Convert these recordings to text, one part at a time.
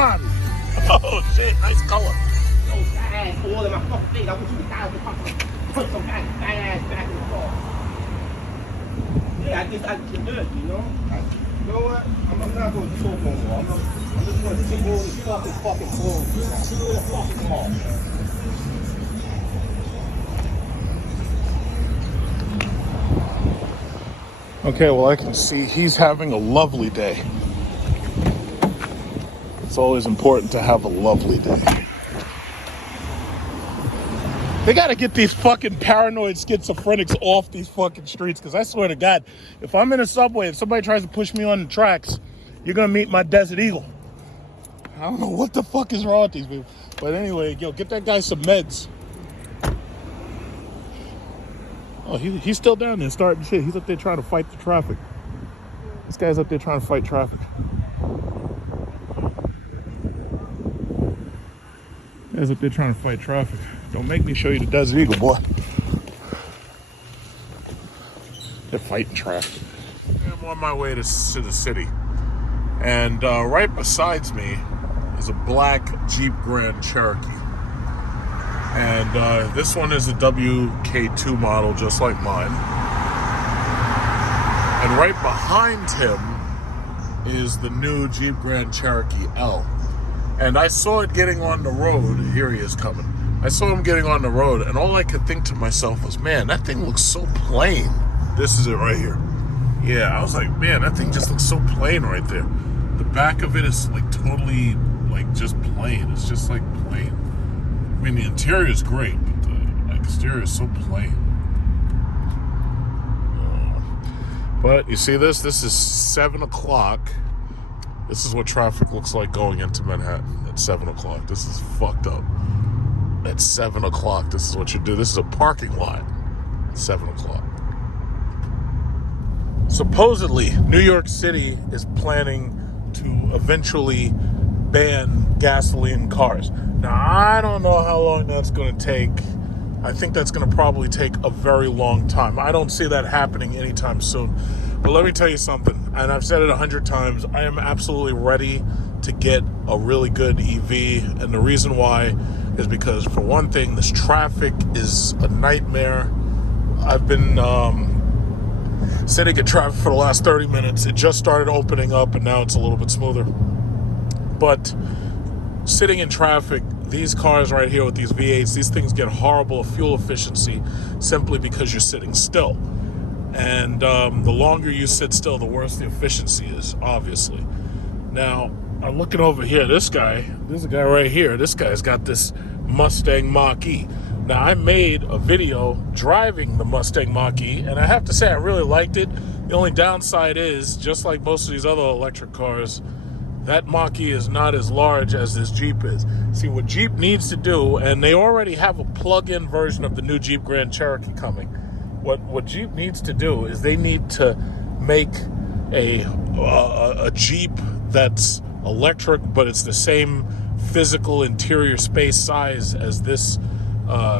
man. Oh shit, nice color. Yo, fat ass all in my fucking face. I want you to die with the fucking put some fat ass back in the car. Yeah, I just do it, you know? You know what? I'm not going to talk no more. I'm just going to take all this fucking clothes. All the fucking car. Okay, well I can see he's having a lovely day. It's always important to have a lovely day. They gotta get these fucking paranoid schizophrenics off these fucking streets, because I swear to God, if I'm in a subway and somebody tries to push me on the tracks, you're gonna meet my Desert Eagle. I don't know what the fuck is wrong with these people. But anyway, yo, get that guy some meds. Oh, he's still down there starting shit. He's up there trying to fight the traffic. This guy's up there trying to fight traffic. Guy's up there trying to fight traffic. Don't make me show you the Desert Eagle, boy. They're fighting traffic. I'm on my way to the city. And right besides me is a black Jeep Grand Cherokee. And this one is a WK2 model, just like mine. And right behind him is the new Jeep Grand Cherokee L. And I saw it getting on the road. Here he is coming. I saw him getting on the road, and all I could think to myself was, man, that thing looks so plain. This is it right here. Yeah, I was like, man, that thing just looks so plain right there. The back of it is like totally like just plain. It's just like plain. I mean, the interior is great, but the exterior is so plain. But you see this? This is 7 o'clock. This is what traffic looks like going into Manhattan at 7 o'clock. This is fucked up. At 7 o'clock, this is what you do. This is a parking lot at 7 o'clock. Supposedly, New York City is planning to eventually ban gasoline cars. Now, I don't know how long that's going to take. I think that's going to probably take a very long time. I don't see that happening anytime soon. But let me tell you something, and I've said it 100 times, I am absolutely ready to get a really good EV, and the reason why is because, for one thing, this traffic is a nightmare. I've been sitting in traffic for the last 30 minutes. It just started opening up, and now it's a little bit smoother. But sitting in traffic, these cars right here with these V8s, these things get horrible fuel efficiency simply because you're sitting still. And the longer you sit still, the worse the efficiency is, obviously. Now, I'm looking over here. There's a guy right here. This guy's got this Mustang Mach-E. Now, I made a video driving the Mustang Mach-E, and I have to say I really liked it. The only downside is, just like most of these other electric cars, that Mach-E is not as large as this Jeep is. See, what Jeep needs to do, and they already have a plug-in version of the new Jeep Grand Cherokee coming. What Jeep needs to do is they need to make a Jeep that's electric, but it's the same physical interior space size as this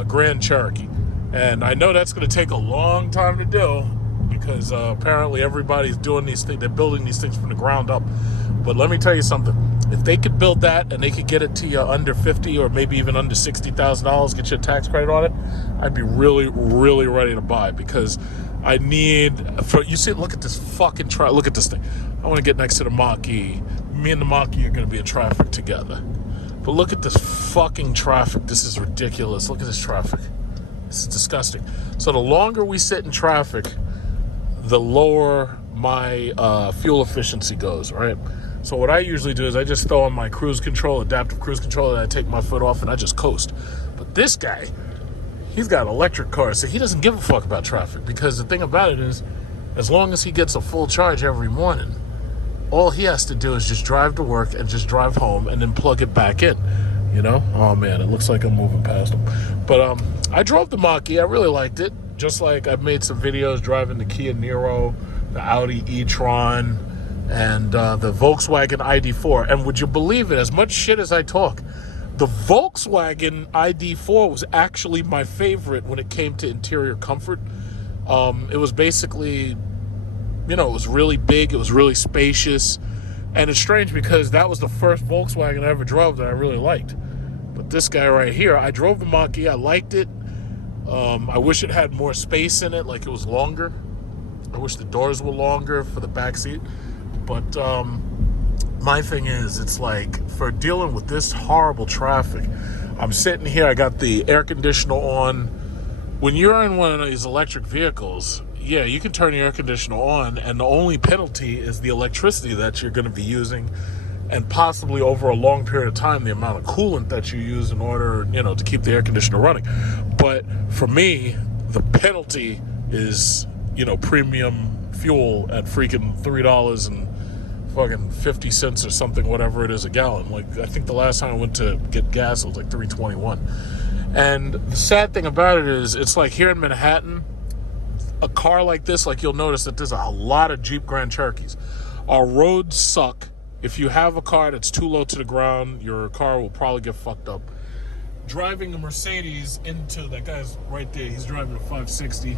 Grand Cherokee. And I know that's going to take a long time to do, because apparently everybody's doing these things. They're building these things from the ground up. But let me tell you something. If they could build that and they could get it to you under $50,000 or maybe even under $60,000, get you a tax credit on it, I'd be really, really ready to buy, because I need, you see, look at this fucking truck. Look at this thing. I want to get next to the Mach-E. Me and the Mach-E are going to be in traffic together. But look at this fucking traffic. This is ridiculous. Look at this traffic. This is disgusting. So the longer we sit in traffic, the lower my fuel efficiency goes, right? So what I usually do is I just throw on my cruise control, adaptive cruise control, and I take my foot off and I just coast. But this guy, he's got an electric car, so he doesn't give a fuck about traffic, because the thing about it is, as long as he gets a full charge every morning, all he has to do is just drive to work and just drive home and then plug it back in, you know? Oh man, it looks like I'm moving past him. But I drove the Mach-E. I really liked it. Just like I've made some videos driving the Kia Niro, the Audi e-tron, and the Volkswagen ID4. And would you believe it, as much shit as I talk, the Volkswagen ID4 was actually my favorite when it came to interior comfort. It was basically, you know, it was really big, it was really spacious, And it's strange because that was the first Volkswagen I ever drove that I really liked. But this guy right here, I drove the Mach-E. I liked it. I wish it had more space in it, like it was longer. I wish the doors were longer for the back seat. But my thing is, it's like, for dealing with this horrible traffic, I'm sitting here, I got the air conditioner on. When you're in one of these electric vehicles, yeah, you can turn the air conditioner on, and the only penalty is the electricity that you're going to be using, and possibly over a long period of time, the amount of coolant that you use in order, to keep the air conditioner running. But for me, the penalty is, premium fuel at freaking $3.50 or something, whatever it is a gallon. Like, I think the last time I went to get gas, it was like $3.21. And the sad thing about it is, it's like here in Manhattan, a car like this, like you'll notice that there's a lot of Jeep Grand Cherokees. Our roads suck. If you have a car that's too low to the ground, your car will probably get fucked up. Driving a Mercedes into, that guy's right there, he's driving a 560.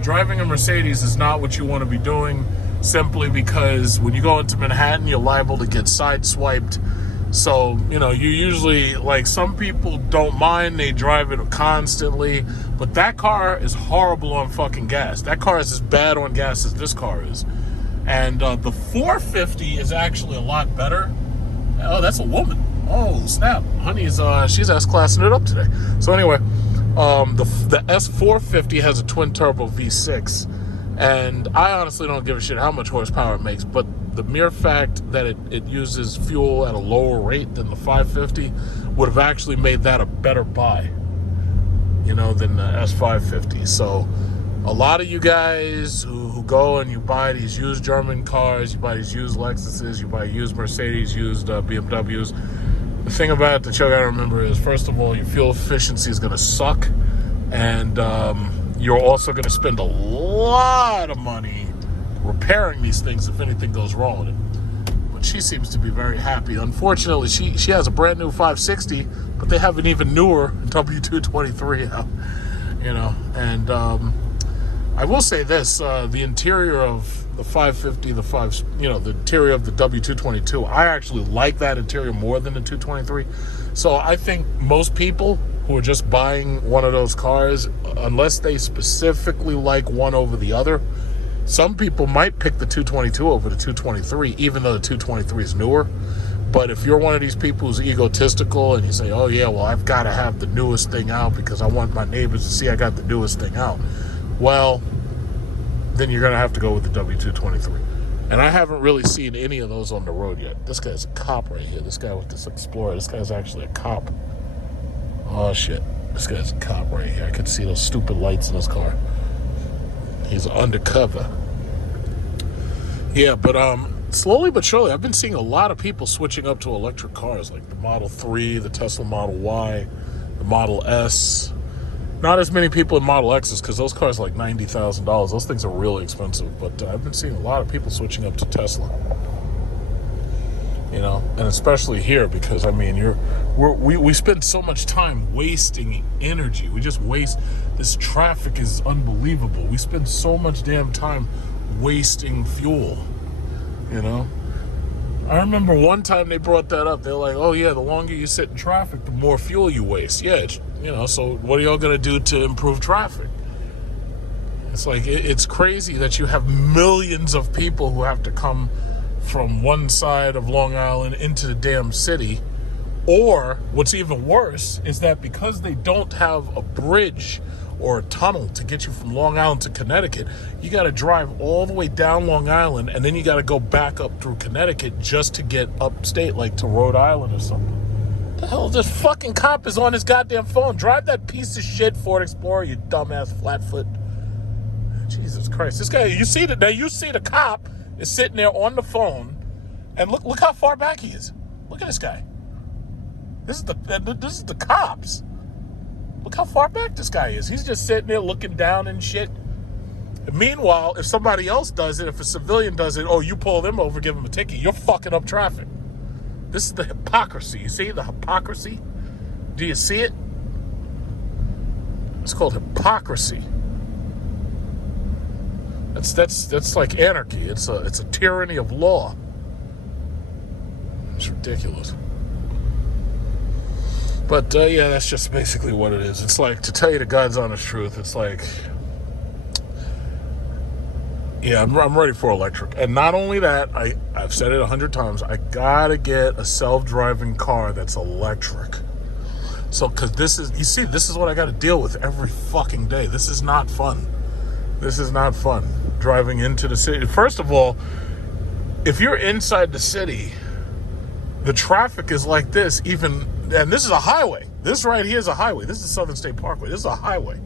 Driving a Mercedes is not what you want to be doing, simply because when you go into Manhattan, you're liable to get sideswiped. So, you usually, like, some people don't mind, they drive it constantly, but that car is horrible on fucking gas. That car is as bad on gas as this car is. And the 450 is actually a lot better. Oh, that's a woman. Oh, snap. Honey's, she's S-classing it up today. So anyway, the S450 has a twin-turbo V6, and I honestly don't give a shit how much horsepower it makes, but the mere fact that it uses fuel at a lower rate than the 550 would have actually made that a better buy, than the S550. So a lot of you guys who go and you buy these used German cars, you buy these used Lexuses, you buy used Mercedes, used BMWs, the thing about it that you gotta remember is, first of all, your fuel efficiency is gonna suck, and you're also gonna spend a lot of money repairing these things if anything goes wrong with it. But she seems to be very happy. Unfortunately, she has a brand new 560, but they have an even newer W223 out, and I will say this, the interior of the 550, the interior of the W222, I actually like that interior more than the 223. So I think most people who are just buying one of those cars, unless they specifically like one over the other, some people might pick the 222 over the 223, even though the 223 is newer. But if you're one of these people who's egotistical and you say, oh yeah, well, I've got to have the newest thing out because I want my neighbors to see I got the newest thing out, well, then you're going to have to go with the W223. And I haven't really seen any of those on the road yet. This guy's a cop right here. This guy with this Explorer, this guy's actually a cop. Oh, shit. This guy's a cop right here. I could see those stupid lights in his car. He's undercover. Yeah, but slowly but surely, I've been seeing a lot of people switching up to electric cars, like the Model 3, the Tesla Model Y, the Model S. Not as many people in Model X's, because those cars are like $90,000. Those things are really expensive. But I've been seeing a lot of people switching up to Tesla. And especially here, because I mean, we spend so much time wasting energy. We just waste. This traffic is unbelievable. We spend so much damn time wasting fuel. I remember one time they brought that up. They're like, oh yeah, the longer you sit in traffic, the more fuel you waste. Yeah, so what are y'all gonna do to improve traffic? It's like, it's crazy that you have millions of people who have to come from one side of Long Island into the damn city. Or what's even worse is that because they don't have a bridge or a tunnel to get you from Long Island to Connecticut, you got to drive all the way down Long Island, and then you got to go back up through Connecticut just to get upstate, like to Rhode Island or something. The hell, this fucking cop is on his goddamn phone. Drive that piece of shit Ford Explorer, you dumbass flatfoot. Jesus Christ. This guy, you see the cop is sitting there on the phone, and look how far back he is. Look at this guy. This is the cops. Look how far back this guy is. He's just sitting there looking down and shit. And meanwhile, if somebody else does it, if a civilian does it, oh, you pull them over, give them a ticket, you're fucking up traffic. This is the hypocrisy. You see the hypocrisy? Do you see it? It's called hypocrisy. That's like anarchy. It's a tyranny of law. It's ridiculous. But yeah, that's just basically what it is. It's like, to tell you the God's honest truth, it's like, yeah, I'm ready for electric. And not only that, I've said it 100 times, I gotta get a self-driving car that's electric. So, because this is what I gotta deal with every fucking day. This is not fun. This is not fun, driving into the city. First of all, if you're inside the city, the traffic is like this, and this is a highway. This right here is a highway. This is Southern State Parkway. This is a highway.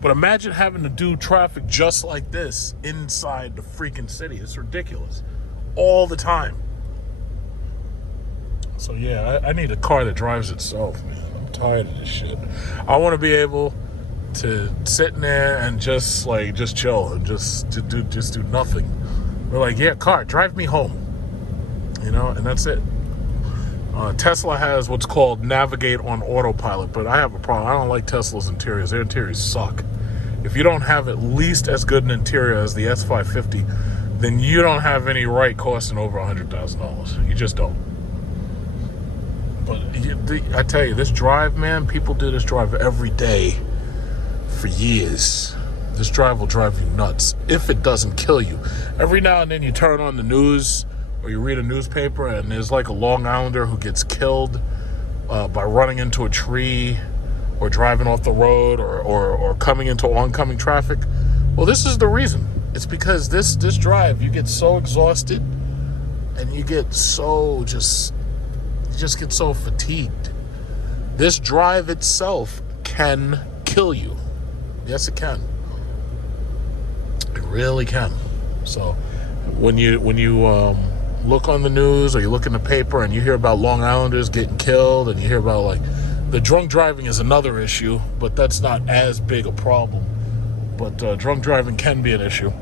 But imagine having to do traffic just like this inside the freaking city. It's ridiculous. All the time. So yeah, I need a car that drives itself, man. I'm tired of this shit. I want to be able to sit in there and just chill and just do nothing. We're like, yeah, car, drive me home. You know, and that's it. Tesla has what's called navigate on autopilot, but I have a problem. I don't like Tesla's interiors. Their interiors suck. If you don't have at least as good an interior as the S550, then you don't have any right costing over $100,000. You just don't. But I tell you, this drive, man, people do this drive every day for years. This drive will drive you nuts if it doesn't kill you. Every now and then you turn on the news or you read a newspaper and there's like a Long Islander who gets killed by running into a tree or driving off the road or coming into oncoming traffic. Well, this is the reason. It's because this drive, you get so exhausted and you get so you just get so fatigued. This drive itself can kill you. Yes, it can. It really can. So when you look on the news or you look in the paper and you hear about Long Islanders getting killed and you hear about like the drunk driving is another issue, but that's not as big a problem. But drunk driving can be an issue.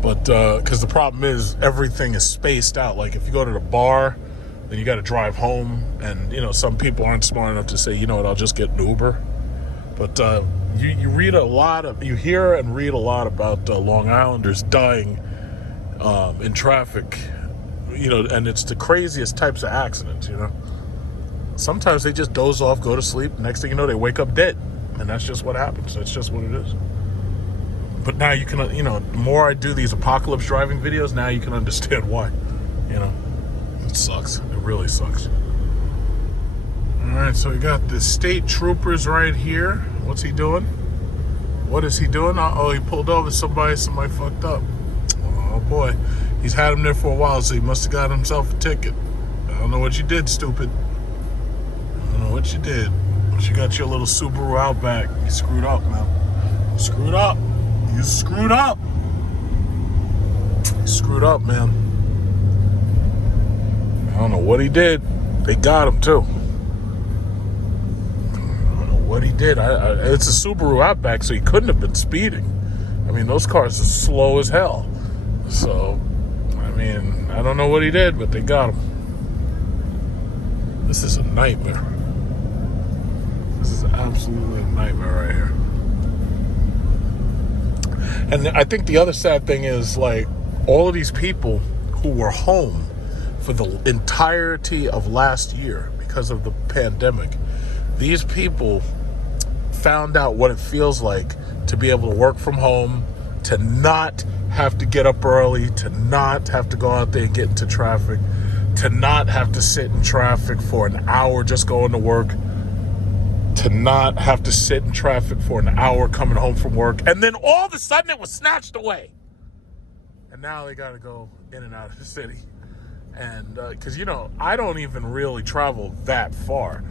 But because the problem is everything is spaced out. Like if you go to the bar, then you got to drive home, and you know some people aren't smart enough to say, you know what, I'll just get an Uber. But you hear and read a lot about Long Islanders dying in traffic, you know, and it's the craziest types of accidents, you know. Sometimes they just doze off, go to sleep. Next thing you know, they wake up dead, and that's just what happens. That's just what it is. But now you can, you know, the more I do these apocalypse driving videos, now you can understand why, you know. It sucks. It really sucks. All right, so we got the state troopers right here. What's he doing? What is he doing? Oh, he pulled over somebody fucked up. Oh boy, he's had him there for a while, so he must have got himself a ticket. I don't know what you did, stupid. I don't know what you did. But you got your little Subaru Outback. You screwed up, man. You screwed up. You screwed up. You screwed up, man. I don't know what he did. They got him too. I don't know what he did. It's a Subaru Outback, so he couldn't have been speeding. I mean, those cars are slow as hell. So, I mean, I don't know what he did, but they got him. This is a nightmare. This is absolutely a nightmare right here. And I think the other sad thing is, like, all of these people who were home for the entirety of last year because of the pandemic, these people found out what it feels like to be able to work from home, to not have to get up early, to not have to go out there and get into traffic, to not have to sit in traffic for an hour just going to work, to not have to sit in traffic for an hour coming home from work, and then all of a sudden it was snatched away. And now they got to go in and out of the city. And because, you know, I don't even really travel that far,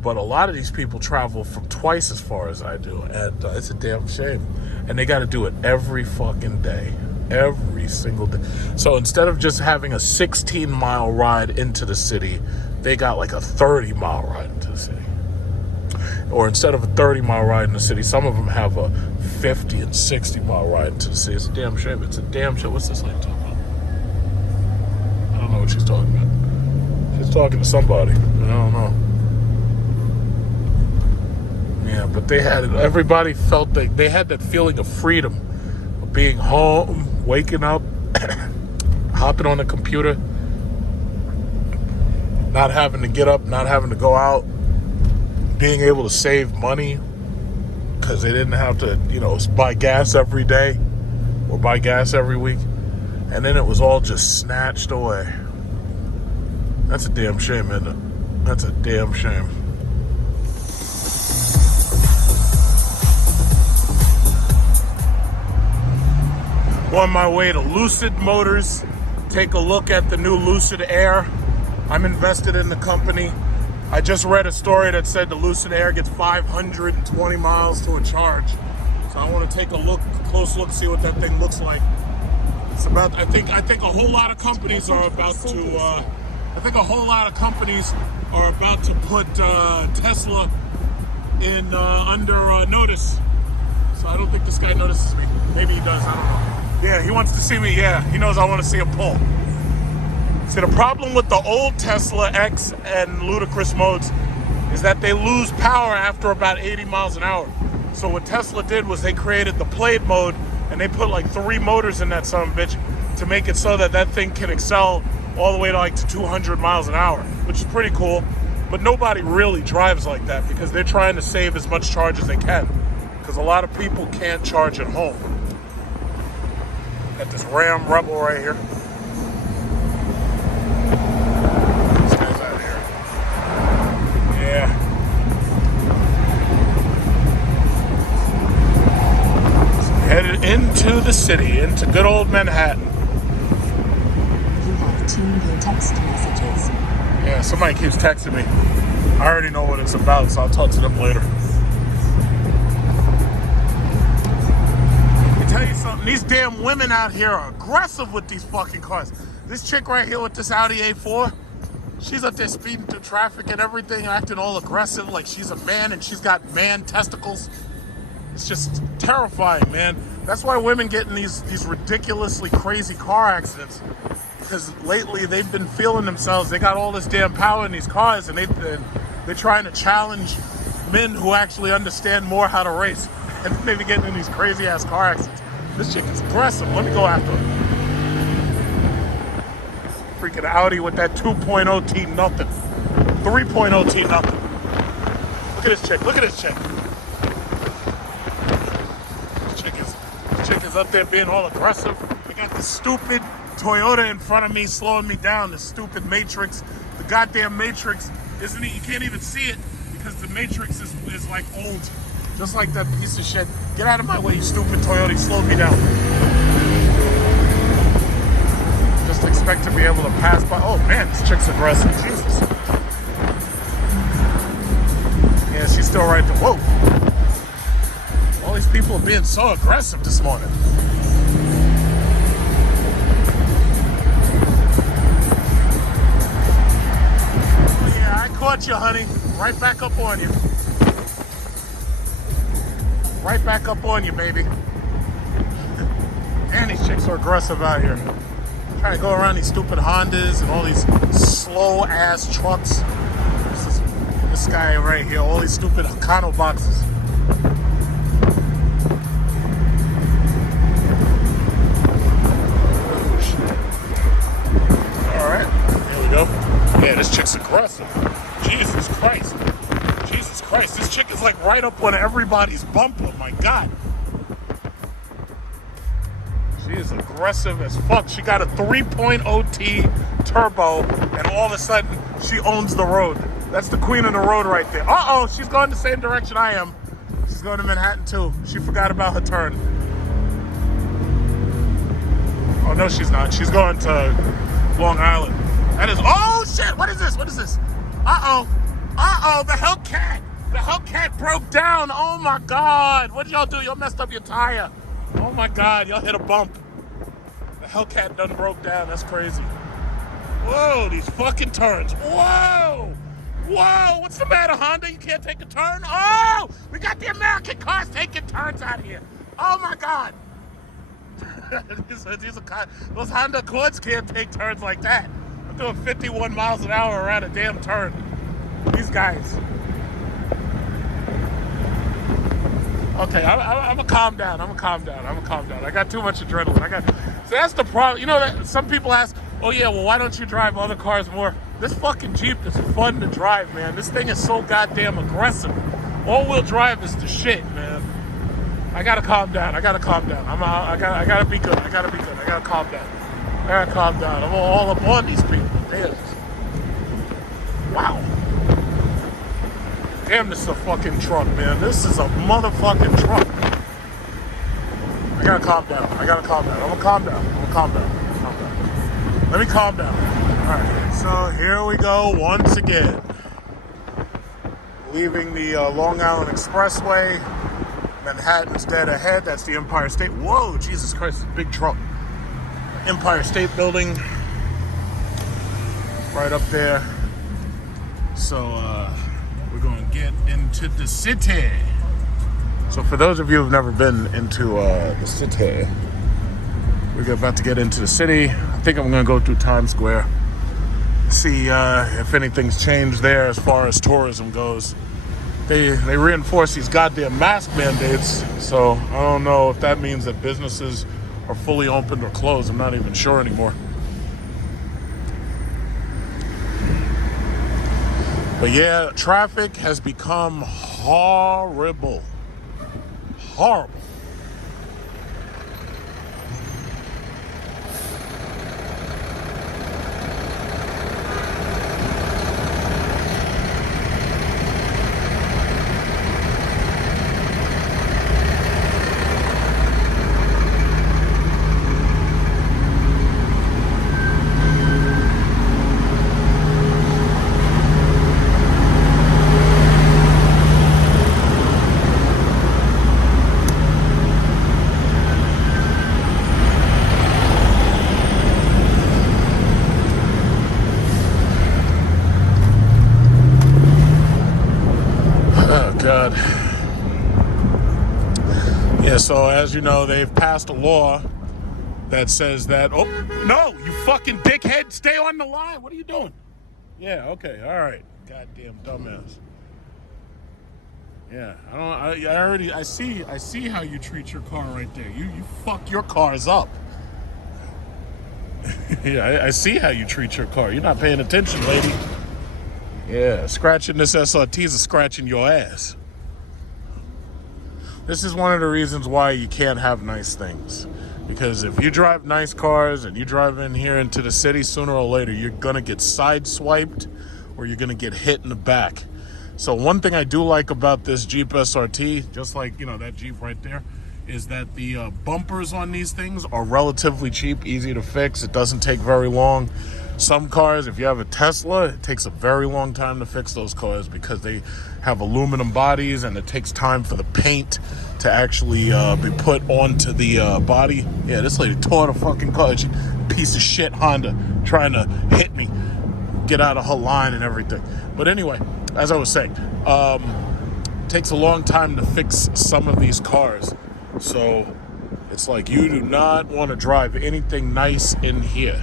but a lot of these people travel from twice as far as I do, and it's a damn shame. And they got to do it every fucking day, every single day. So instead of just having a 16-mile ride into the city, they got like a 30-mile ride into the city. Or instead of a 30-mile ride in the city, some of them have a 50 and 60-mile ride into the city. It's a damn shame. It's a damn shame. What's this lady talking about? I don't know what she's talking about. She's talking to somebody. I don't know. Yeah, but they had it. Everybody felt like they had that feeling of freedom, of being home, waking up, hopping on the computer, not having to get up, not having to go out, being able to save money because they didn't have to, buy gas every day or buy gas every week. And then it was all just snatched away. That's a damn shame, isn't it? That's a damn shame. On my way to Lucid Motors, take a look at the new Lucid Air. I'm invested in the company. I just read a story that said the Lucid Air gets 520 miles to a charge. So I want to take a close look, see what that thing looks like. It's about, I think a whole lot of companies are about to, put Tesla in under notice. So I don't think this guy notices me. Maybe he does, I don't know. Yeah, he wants to see me. Yeah, he knows I want to see him pull. See, the problem with the old Tesla X and ludicrous modes is that they lose power after about 80 miles an hour. So what Tesla did was they created the Plaid mode, and they put like 3 motors in that son of a bitch to make it so that thing can excel all the way to 200 miles an hour, which is pretty cool. But nobody really drives like that because they're trying to save as much charge as they can, because a lot of people can't charge at home. Got this Ram Rebel right here. This guy's out here. Yeah. So headed into the city, into good old Manhattan. You have 2 new text messages. Yeah, somebody keeps texting me. I already know what it's about, so I'll talk to them later. Tell you something, these damn women out here are aggressive with these fucking cars. This chick right here with this Audi A4, she's up there speeding through traffic and everything, acting all aggressive like she's a man and she's got man testicles. It's just terrifying, man. That's why women get in these ridiculously crazy car accidents, because lately they've been feeling themselves. They got all this damn power in these cars, and they're trying to challenge men who actually understand more how to race. And then they be getting in these crazy ass car accidents. This chick is aggressive. Let me go after her. Freaking Audi with that 2.0 T nothing. 3.0 T nothing. Look at this chick. Look at this chick. This chick is up there being all aggressive. I got this stupid Toyota in front of me slowing me down. This stupid Matrix. The goddamn Matrix isn't it? You can't even see it because the Matrix is like old. Just like that piece of shit. Get out of my way, you stupid Toyota. You slowed me down. Just expect to be able to pass by. Oh man, this chick's aggressive. Jesus. Yeah, she's still right there. Whoa. All these people are being so aggressive this morning. Yeah, I caught you, honey. Right back up on you. Right back up on you, baby. And these chicks are aggressive out here. Trying to go around these stupid Hondas and all these slow ass trucks. This guy right here, all these stupid Nakano boxes. Alright, here we go. Yeah, this chick's aggressive. Jesus Christ. Jesus Christ, this chick is like right up on everybody's bumper. My God. She is aggressive as fuck. She got a 3.0 T turbo, and all of a sudden, she owns the road. That's the queen of the road right there. Uh-oh, she's going the same direction I am. She's going to Manhattan, too. She forgot about her turn. Oh, no, she's not. She's going to Long Island. That is... Oh, shit! What is this? What is this? Uh-oh. Uh-oh, the Hellcat. The Hellcat broke down. Oh, my God. What did y'all do? Y'all messed up your tire. Oh, my God. Y'all hit a bump. The Hellcat done broke down. That's crazy. Whoa, these fucking turns. Whoa. Whoa, what's the matter, Honda? You can't take a turn? Oh, we got the American cars taking turns out here. Oh, my God. Those Honda Accords can't take turns like that. I'm doing 51 miles an hour around a damn turn. These guys. Okay, I'm gonna calm down. I got too much adrenaline. So that's the problem. You know, that some people ask, Oh yeah, well why don't you drive other cars more? This fucking Jeep is fun to drive, man. This thing is so goddamn aggressive. All-wheel drive is the shit, man. I gotta calm down. I gotta calm down. I gotta be good. I gotta calm down. I'm all up on these people. Damn. Wow. Damn, this is a fucking truck, man. This is a motherfucking truck. I gotta calm down. I'm gonna calm down. Let me calm down. Alright, so here we go once again. Leaving the Long Island Expressway. Manhattan's dead ahead. That's the Empire State. Whoa, Jesus Christ, it's a big truck. Empire State Building. Right up there. So, we're going to get into the city. So for those of you who've never been into the city, we're about to get into the city. I think I'm going to go through Times Square. See if anything's changed there as far as tourism goes. They reinforce these goddamn mask mandates, so I don't know if that means that businesses are fully opened or closed. I'm not even sure anymore. But yeah, traffic has become horrible. Horrible. God. Yeah, so as you know, they've passed a law that says that, oh, no, you fucking dickhead, stay on the line. What are you doing? Yeah, okay, all right. Goddamn dumbass. Yeah, I see how you treat your car right there. You fuck your cars up. Yeah, I see how you treat your car. You're not paying attention, lady. Yeah, scratching this SRT is scratching your ass. This is one of the reasons why you can't have nice things. Because if you drive nice cars and you drive in here into the city, sooner or later, you're going to get sideswiped or you're going to get hit in the back. So one thing I do like about this Jeep SRT, just like, you know, that Jeep right there, is that the bumpers on these things are relatively cheap, easy to fix. It doesn't take very long. Some cars, if you have a Tesla, it takes a very long time to fix those cars because they have aluminum bodies and it takes time for the paint to actually be put onto the body. Yeah, this lady tore the fucking car. She, piece of shit Honda trying to hit me, get out of her line and everything. But anyway, as I was saying, it takes a long time to fix some of these cars. So it's like you do not want to drive anything nice in here.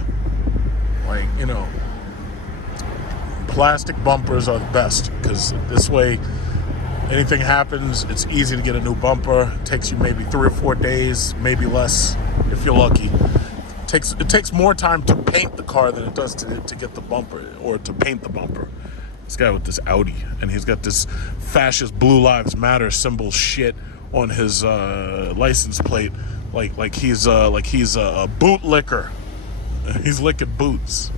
Like, you know, plastic bumpers are the best because this way, anything happens, it's easy to get a new bumper. It takes you maybe 3 or 4 days, maybe less if you're lucky. It takes more time to paint the car than it does to get the bumper or to paint the bumper. This guy with this Audi, and he's got this fascist Blue Lives Matter symbol shit on his license plate, like he's a boot licker. He's licking boots.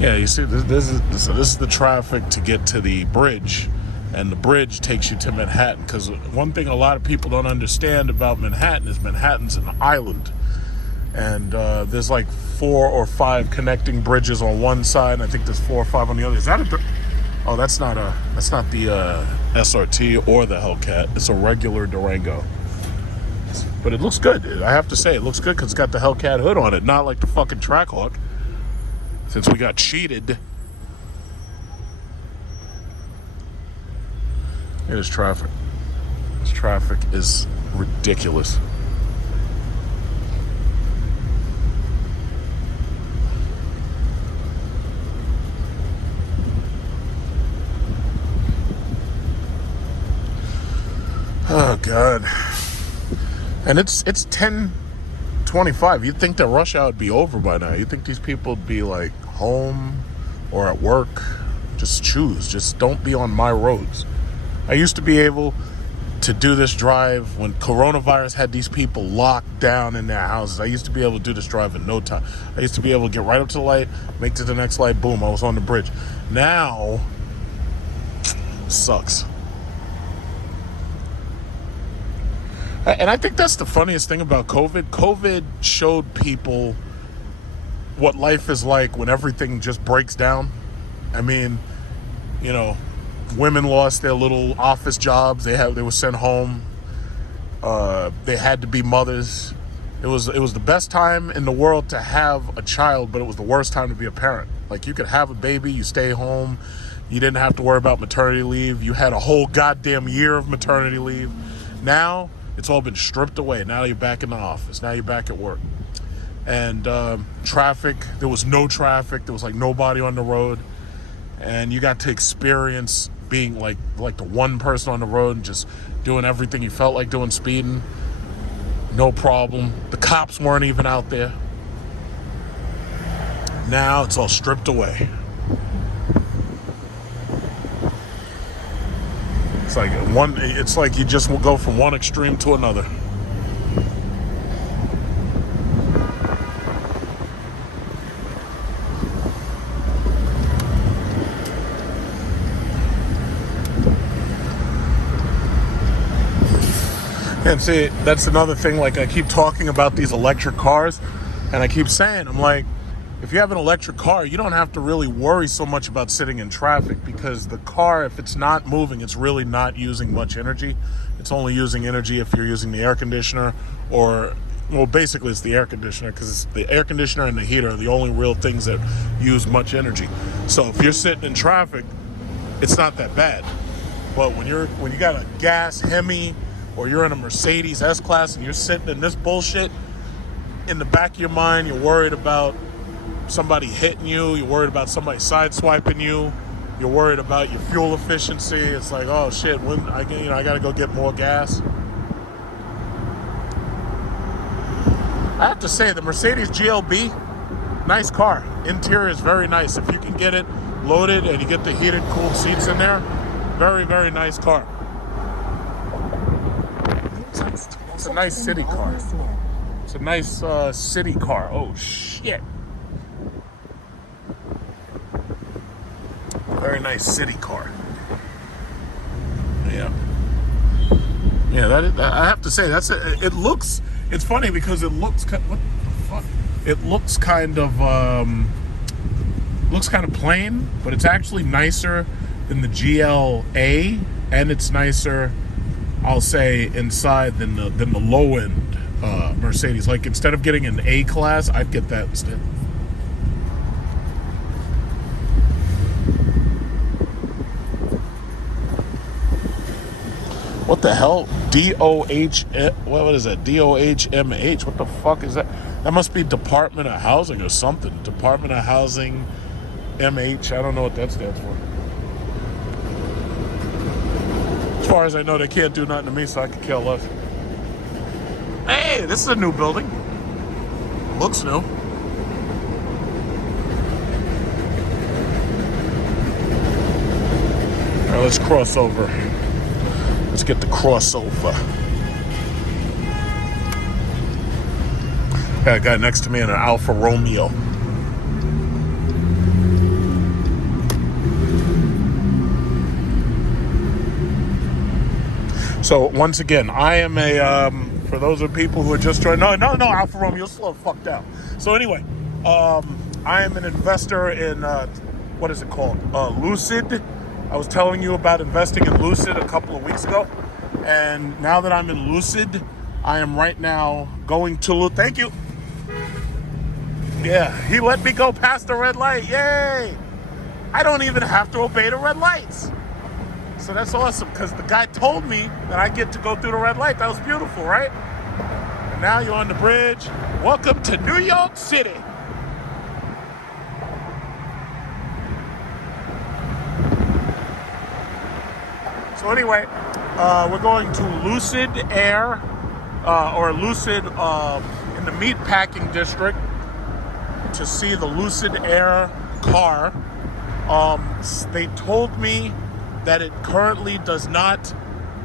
Yeah, you see, this is the traffic to get to the bridge, and the bridge takes you to Manhattan. Because one thing a lot of people don't understand about Manhattan is Manhattan's an island, and there's like 4 or 5 connecting bridges on one side, and I think there's 4 or 5 on the other. Is that a? Oh, that's not the SRT or the Hellcat. It's a regular Durango. But it looks good. I have to say, it looks good because it's got the Hellcat hood on it, not like the fucking Trackhawk. Since we got cheated. It is traffic. This traffic is ridiculous. Oh God. And it's 10:25. You'd think that rush hour would be over by now. You'd think these people would be like home or at work. Just choose. Just don't be on my roads. I used to be able to do this drive when coronavirus had these people locked down in their houses. I used to be able to do this drive in no time. I used to be able to get right up to the light, make to the next light, boom, I was on the bridge. Now, sucks. And I think that's the funniest thing about COVID. COVID showed people what life is like when everything just breaks down. I mean, you know, women lost their little office jobs. They were sent home. They had to be mothers. It was the best time in the world to have a child, but it was the worst time to be a parent. Like, you could have a baby, you stay home, you didn't have to worry about maternity leave. You had a whole goddamn year of maternity leave. Now it's all been stripped away. Now you're back in the office. Now you're back at work. And traffic, there was no traffic. There was like nobody on the road. And you got to experience being like the one person on the road and just doing everything you felt like doing, speeding. No problem. The cops weren't even out there. Now it's all stripped away. It's like you just will go from one extreme to another. And see, that's another thing. Like, I keep talking about these electric cars, and I keep saying, I'm like, if you have an electric car, you don't have to really worry so much about sitting in traffic, because the car, if it's not moving, it's really not using much energy. It's only using energy if you're using the air conditioner, or, well, basically it's the air conditioner, because the air conditioner and the heater are the only real things that use much energy. So if you're sitting in traffic, it's not that bad. But when you got a gas Hemi, or you're in a Mercedes S-Class and you're sitting in this bullshit, in the back of your mind, you're worried about somebody hitting you, you're worried about somebody sideswiping you, you're worried about your fuel efficiency. It's like, oh shit, when I gotta go get more gas. I have to say, the Mercedes GLB, nice car. Interior is very nice. If you can get it loaded and you get the heated, cooled seats in there, very, very nice car. It's a nice city car. It's a nice city car. Oh, shit. Very nice city car. Yeah. Yeah, I have to say, it looks, it's funny because it looks, what the fuck? It looks kind of plain, but it's actually nicer than the GLA, and it's nicer, I'll say, inside than the low end Mercedes. Like, instead of getting an A class, I'd get that instead. What the hell? DOH? What is that? DOHMH? What the fuck is that? That must be Department of Housing or something. Department of Housing MH. I don't know what that stands for. As far as I know, they can't do nothing to me, so I could care less. Hey, this is a new building. Looks new. All right, let's cross over. Let's get the crossover. Got a guy next to me in an Alfa Romeo. So once again, I am for those of people who are just joining, no, Alfa Romeo, slow fuck down. So anyway, I am an investor in, what is it called? Lucid. I was telling you about investing in Lucid a couple of weeks ago. And now that I'm in Lucid, I am right now going to thank you. Yeah, he let me go past the red light. Yay! I don't even have to obey the red lights. So that's awesome, because the guy told me that I get to go through the red light. That was beautiful, right? And now you're on the bridge. Welcome to New York City. So anyway, We're going to Lucid Air, or Lucid in the meatpacking district to see the Lucid Air car. They told me that it currently does not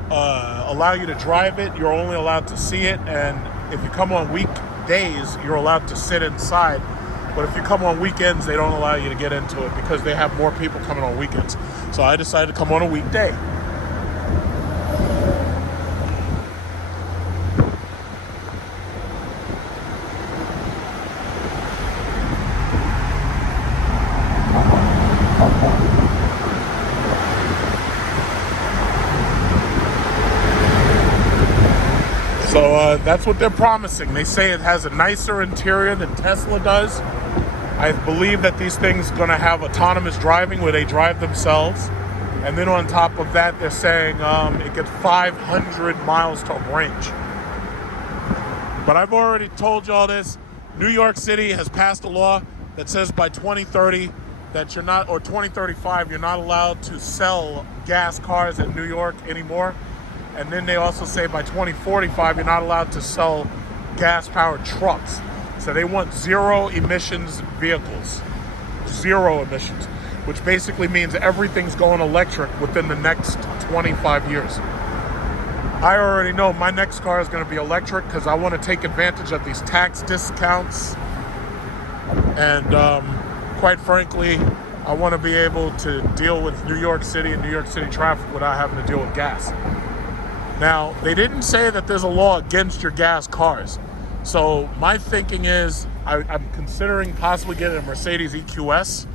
allow you to drive it. You're only allowed to see it, and if you come on weekdays, you're allowed to sit inside. But if you come on weekends, they don't allow you to get into it because they have more people coming on weekends. So I decided to come on a weekday. So that's what they're promising. They say it has a nicer interior than Tesla does. I believe that these things are going to have autonomous driving where they drive themselves. And then on top of that, they're saying it gets 500 miles to range. But I've already told you all this. New York City has passed a law that says by 2030 that you're not, or 2035, you're not allowed to sell gas cars in New York anymore. And then they also say by 2045, you're not allowed to sell gas-powered trucks. So they want zero emissions vehicles. Zero emissions. Which basically means everything's going electric within the next 25 years. I already know my next car is going to be electric because I want to take advantage of these tax discounts. And quite frankly, I want to be able to deal with New York City and New York City traffic without having to deal with gas. Now, they didn't say that there's a law against your gas cars. So my thinking is I'm considering possibly getting a Mercedes EQS,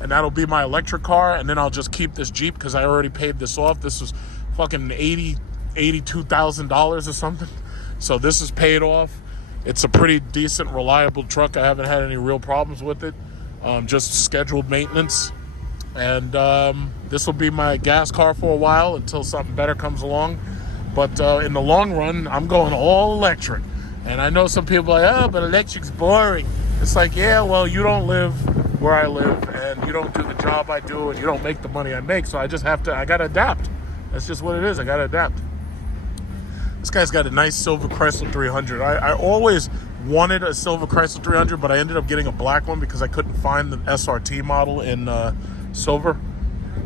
and that'll be my electric car, and then I'll just keep this Jeep because I already paid this off. This was fucking $82,000 or something. So this is paid off. It's a pretty decent, reliable truck. I haven't had any real problems with it. Just scheduled maintenance. And this will be my gas car for a while until something better comes along. But in the long run, I'm going all electric. And I know some people are like, oh, but electric's boring. It's like, yeah, well, you don't live where I live, and you don't do the job I do, and you don't make the money I make. So I just have to, I got to adapt. That's just what it is. I got to adapt. This guy's got a nice silver Chrysler 300. I always wanted a silver Chrysler 300, but I ended up getting a black one because I couldn't find the SRT model in silver.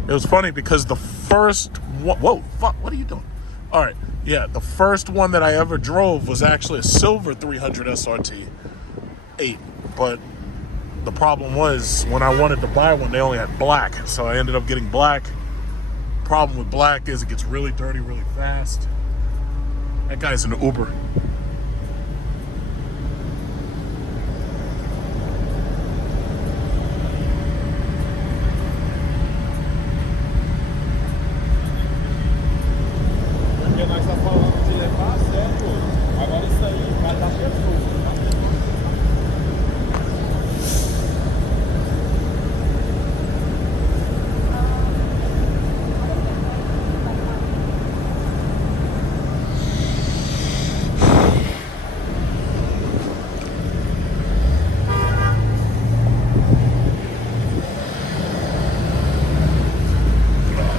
It was funny because the first one, whoa, fuck, what are you doing? All right, yeah, the first one that I ever drove was actually a silver 300 SRT 8, but the problem was when I wanted to buy one, they only had black, so I ended up getting black. Problem with black is it gets really dirty really fast. That guy's an Uber.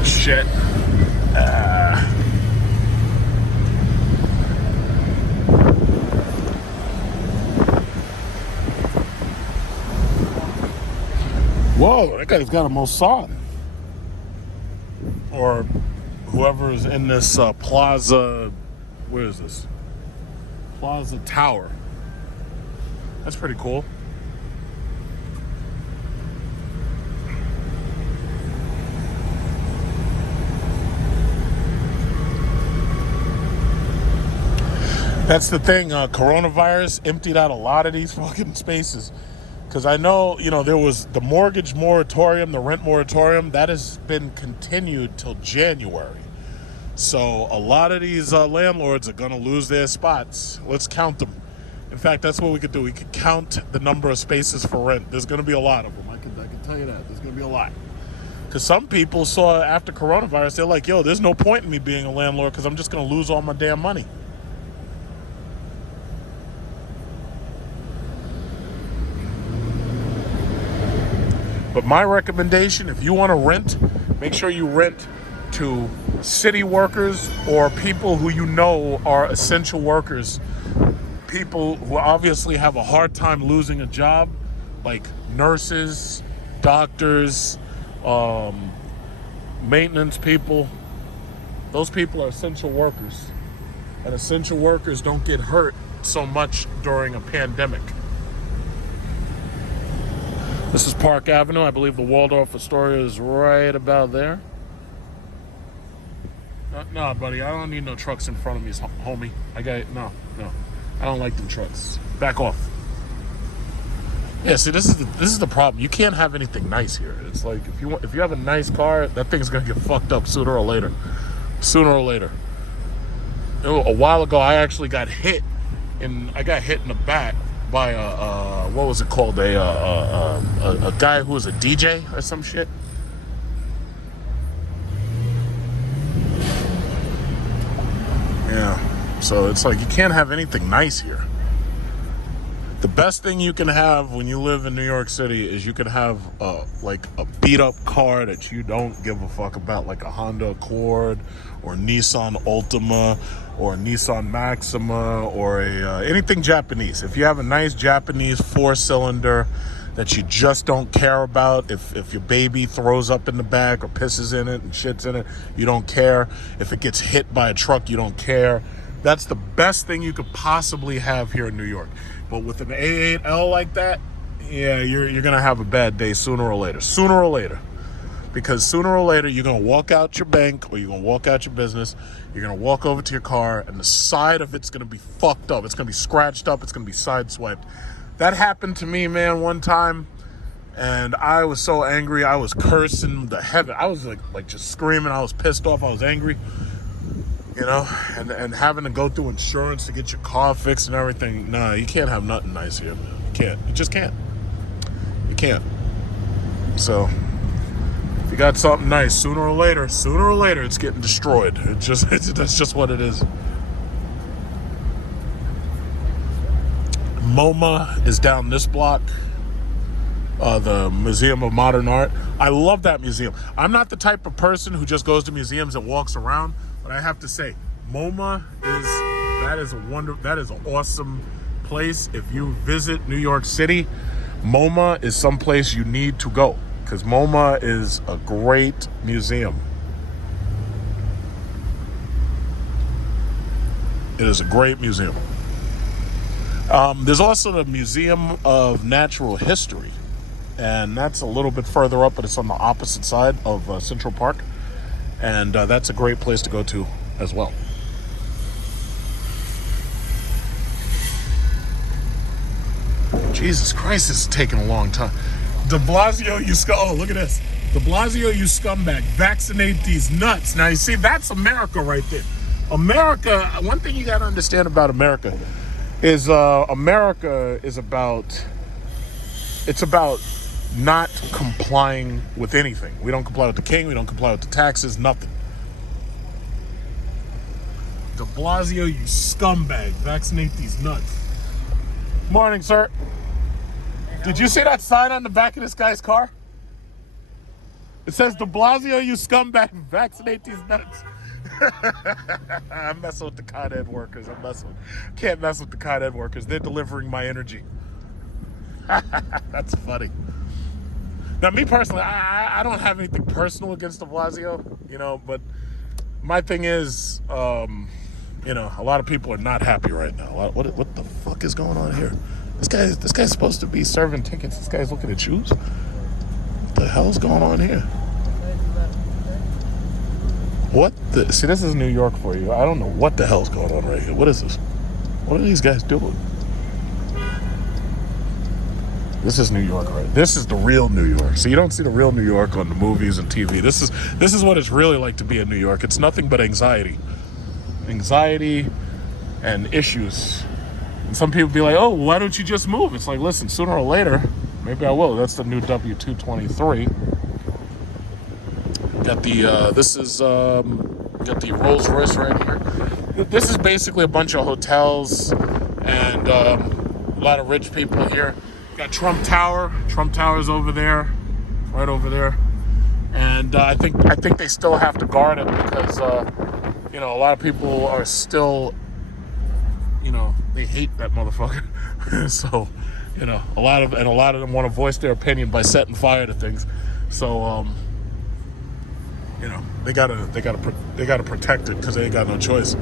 Shit. Whoa, that guy's got a Mossad. Or whoever is in this Plaza, where is this? Plaza Tower. That's pretty cool. That's the thing, coronavirus emptied out a lot of these fucking spaces. Because I know, there was the mortgage moratorium, the rent moratorium, that has been continued till January. So a lot of these landlords are going to lose their spots. Let's count them. In fact, that's what we could do. We could count the number of spaces for rent. There's going to be a lot of them. I can tell you that. There's going to be a lot. Because some people saw after coronavirus, they're like, yo, there's no point in me being a landlord because I'm just going to lose all my damn money. But my recommendation, if you want to rent, make sure you rent to city workers or people who you know are essential workers, people who obviously have a hard time losing a job, like nurses, doctors, maintenance people. Those people are essential workers. And essential workers don't get hurt so much during a pandemic. This is Park Avenue. I believe the Waldorf Astoria is right about there. No, buddy, I don't need no trucks in front of me, homie. No. I don't like them trucks. Back off. Yeah, see, this is the problem. You can't have anything nice here. It's like if you have a nice car, that thing's gonna get fucked up sooner or later. Sooner or later. A while ago, I actually got hit in the back by what was it called? A guy who was a DJ or some shit. Yeah. So it's like you can't have anything nice here. The best thing you can have when you live in New York City is you can have like a beat up car that you don't give a fuck about, like a Honda Accord or Nissan Altima or a Nissan Maxima or anything Japanese. If you have a nice Japanese 4-cylinder that you just don't care about, if your baby throws up in the back or pisses in it and shits in it, you don't care. If it gets hit by a truck, you don't care. That's the best thing you could possibly have here in New York. But with an A8L like that, yeah, you're gonna have a bad day sooner or later. Sooner or later. Because sooner or later, you're gonna walk out your bank or you're gonna walk out your business, you're gonna walk over to your car, and the side of it's gonna be fucked up. It's gonna be scratched up, it's gonna be sideswiped. That happened to me, man, one time, and I was so angry. I was cursing the heaven. I was like just screaming. I was pissed off. I was angry. You know, and having to go through insurance to get your car fixed and everything. Nah, you can't have nothing nice here, man. You can't. You just can't. You can't. So, if you got something nice, sooner or later, it's getting destroyed. That's just what it is. MoMA is down this block. The Museum of Modern Art. I love that museum. I'm not the type of person who just goes to museums and walks around. But I have to say, MoMA is an awesome place. If you visit New York City, MoMA is someplace you need to go because MoMA is a great museum. It is a great museum. There's also the Museum of Natural History, and that's a little bit further up, but it's on the opposite side of Central Park. And that's a great place to go to as well. Jesus Christ, this is taking a long time. De Blasio, oh, look at this. De Blasio, you scumbag. Vaccinate these nuts. Now, you see, that's America right there. America, one thing you got to understand about America is America is about not complying with anything. We don't comply with the king. We don't comply with the taxes. Nothing. De Blasio, you scumbag. Vaccinate these nuts. Morning, sir. Did you see that sign on the back of this guy's car? It says, De Blasio, you scumbag. Vaccinate these nuts. I'm messing with the Con Ed workers. Can't mess with the Con Ed workers. They're delivering my energy. That's funny. Now, me personally, I don't have anything personal against de Blasio, but my thing is, a lot of people are not happy right now. What the fuck is going on here? This guy's supposed to be serving tickets. This guy's looking at shoes? What the hell's going on here? See, this is New York for you. I don't know what the hell's going on right here. What is this? What are these guys doing? This is New York, right? This is the real New York. So you don't see the real New York on the movies and TV. This is what it's really like to be in New York. It's nothing but anxiety. Anxiety and issues. And some people be like, oh, why don't you just move? It's like, listen, sooner or later, maybe I will. That's the new W223. Got the, got the Rolls Royce right here. This is basically a bunch of hotels and a lot of rich people here. Got Trump Tower. Trump Tower's over there, right over there. And I think they still have to guard it because you know, a lot of people are still, you know, they hate that motherfucker. So, you know, a lot of them want to voice their opinion by setting fire to things. So, you know, they gotta protect it because they ain't got no choice.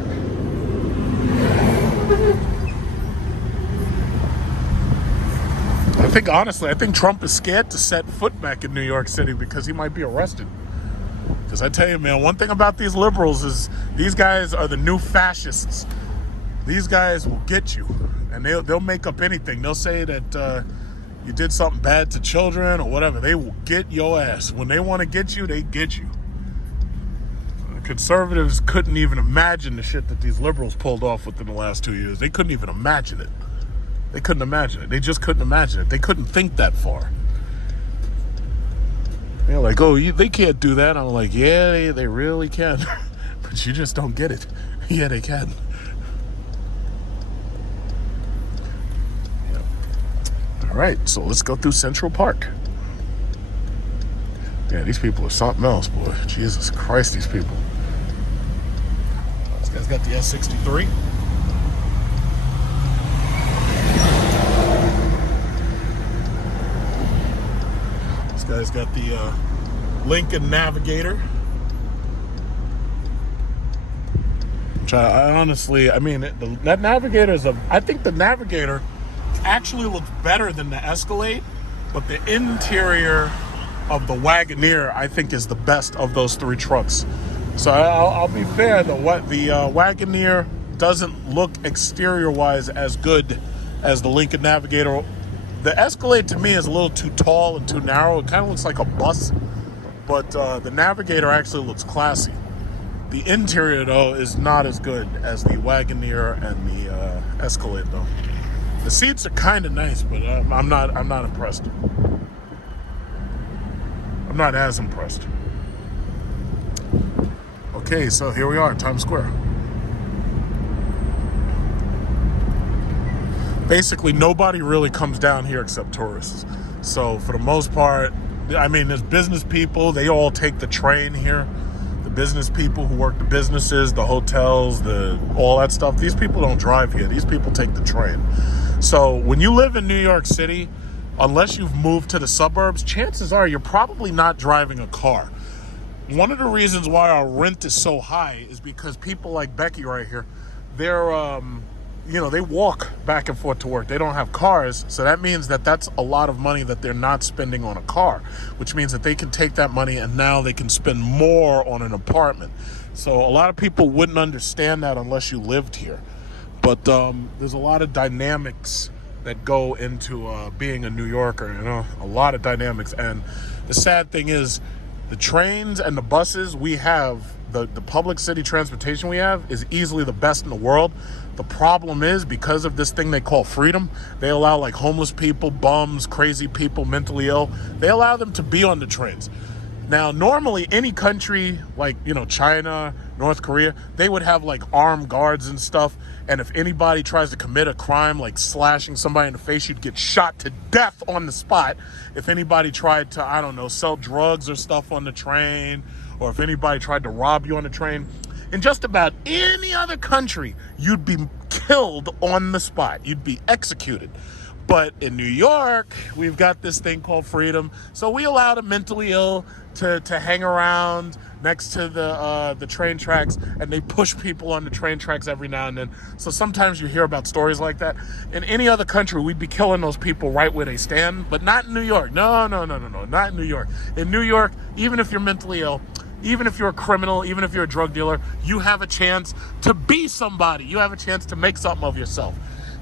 I think Trump is scared to set foot back in New York City because he might be arrested. Because I tell you, man, one thing about these liberals is these guys are the new fascists. These guys will get you, and they'll make up anything. They'll say that you did something bad to children or whatever. They will get your ass. When they want to get you, they get you. Conservatives couldn't even imagine the shit that these liberals pulled off within the last 2 years. They couldn't even imagine it. They couldn't imagine it. They just couldn't imagine it. They couldn't think that far. They're like, oh, they can't do that. I'm like, yeah, they really can. But you just don't get it. Yeah, they can. Yeah. All right, so let's go through Central Park. Yeah, these people are something else, boy. Jesus Christ, these people. This guy's got the S63. This guy's got the Lincoln Navigator. That Navigator is I think the Navigator actually looks better than the Escalade, but the interior of the Wagoneer, I think, is the best of those three trucks. So I'll be fair, the Wagoneer doesn't look exterior-wise as good as the Lincoln Navigator. The Escalade, to me, is a little too tall and too narrow. It kind of looks like a bus, but the Navigator actually looks classy. The interior, though, is not as good as the Wagoneer and the Escalade, though. The seats are kind of nice, but I'm not impressed. I'm not as impressed. Okay, so here we are, Times Square. Basically, nobody really comes down here except tourists. So for the most part, I mean, there's business people. They all take the train here. The business people who work the businesses, the hotels, all that stuff. These people don't drive here. These people take the train. So when you live in New York City, unless you've moved to the suburbs, chances are you're probably not driving a car. One of the reasons why our rent is so high is because people like Becky right here, they're, they walk back and forth to work. They don't have cars, so that means that that's a lot of money that they're not spending on a car, which means that they can take that money and now they can spend more on an apartment. So a lot of people wouldn't understand that unless you lived here. But there's a lot of dynamics that go into being a New Yorker, a lot of dynamics. And the sad thing is, the trains and the buses we have, the public city transportation we have is easily the best in the world. The problem is, because of this thing they call freedom, they allow like homeless people, bums, crazy people, mentally ill, they allow them to be on the trains. Now, normally any country like, China, North Korea, they would have like armed guards and stuff. And if anybody tries to commit a crime like slashing somebody in the face, you'd get shot to death on the spot. If anybody tried to, sell drugs or stuff on the train, or if anybody tried to rob you on the train, in just about any other country, you'd be killed on the spot. You'd be executed. But in New York, we've got this thing called freedom. So we allow the mentally ill to hang around next to the train tracks, and they push people on the train tracks every now and then. So sometimes you hear about stories like that. In any other country, we'd be killing those people right where they stand, but not in New York. No, not in New York. In New York, even if you're mentally ill, even if you're a criminal, even if you're a drug dealer, you have a chance to be somebody. You have a chance to make something of yourself.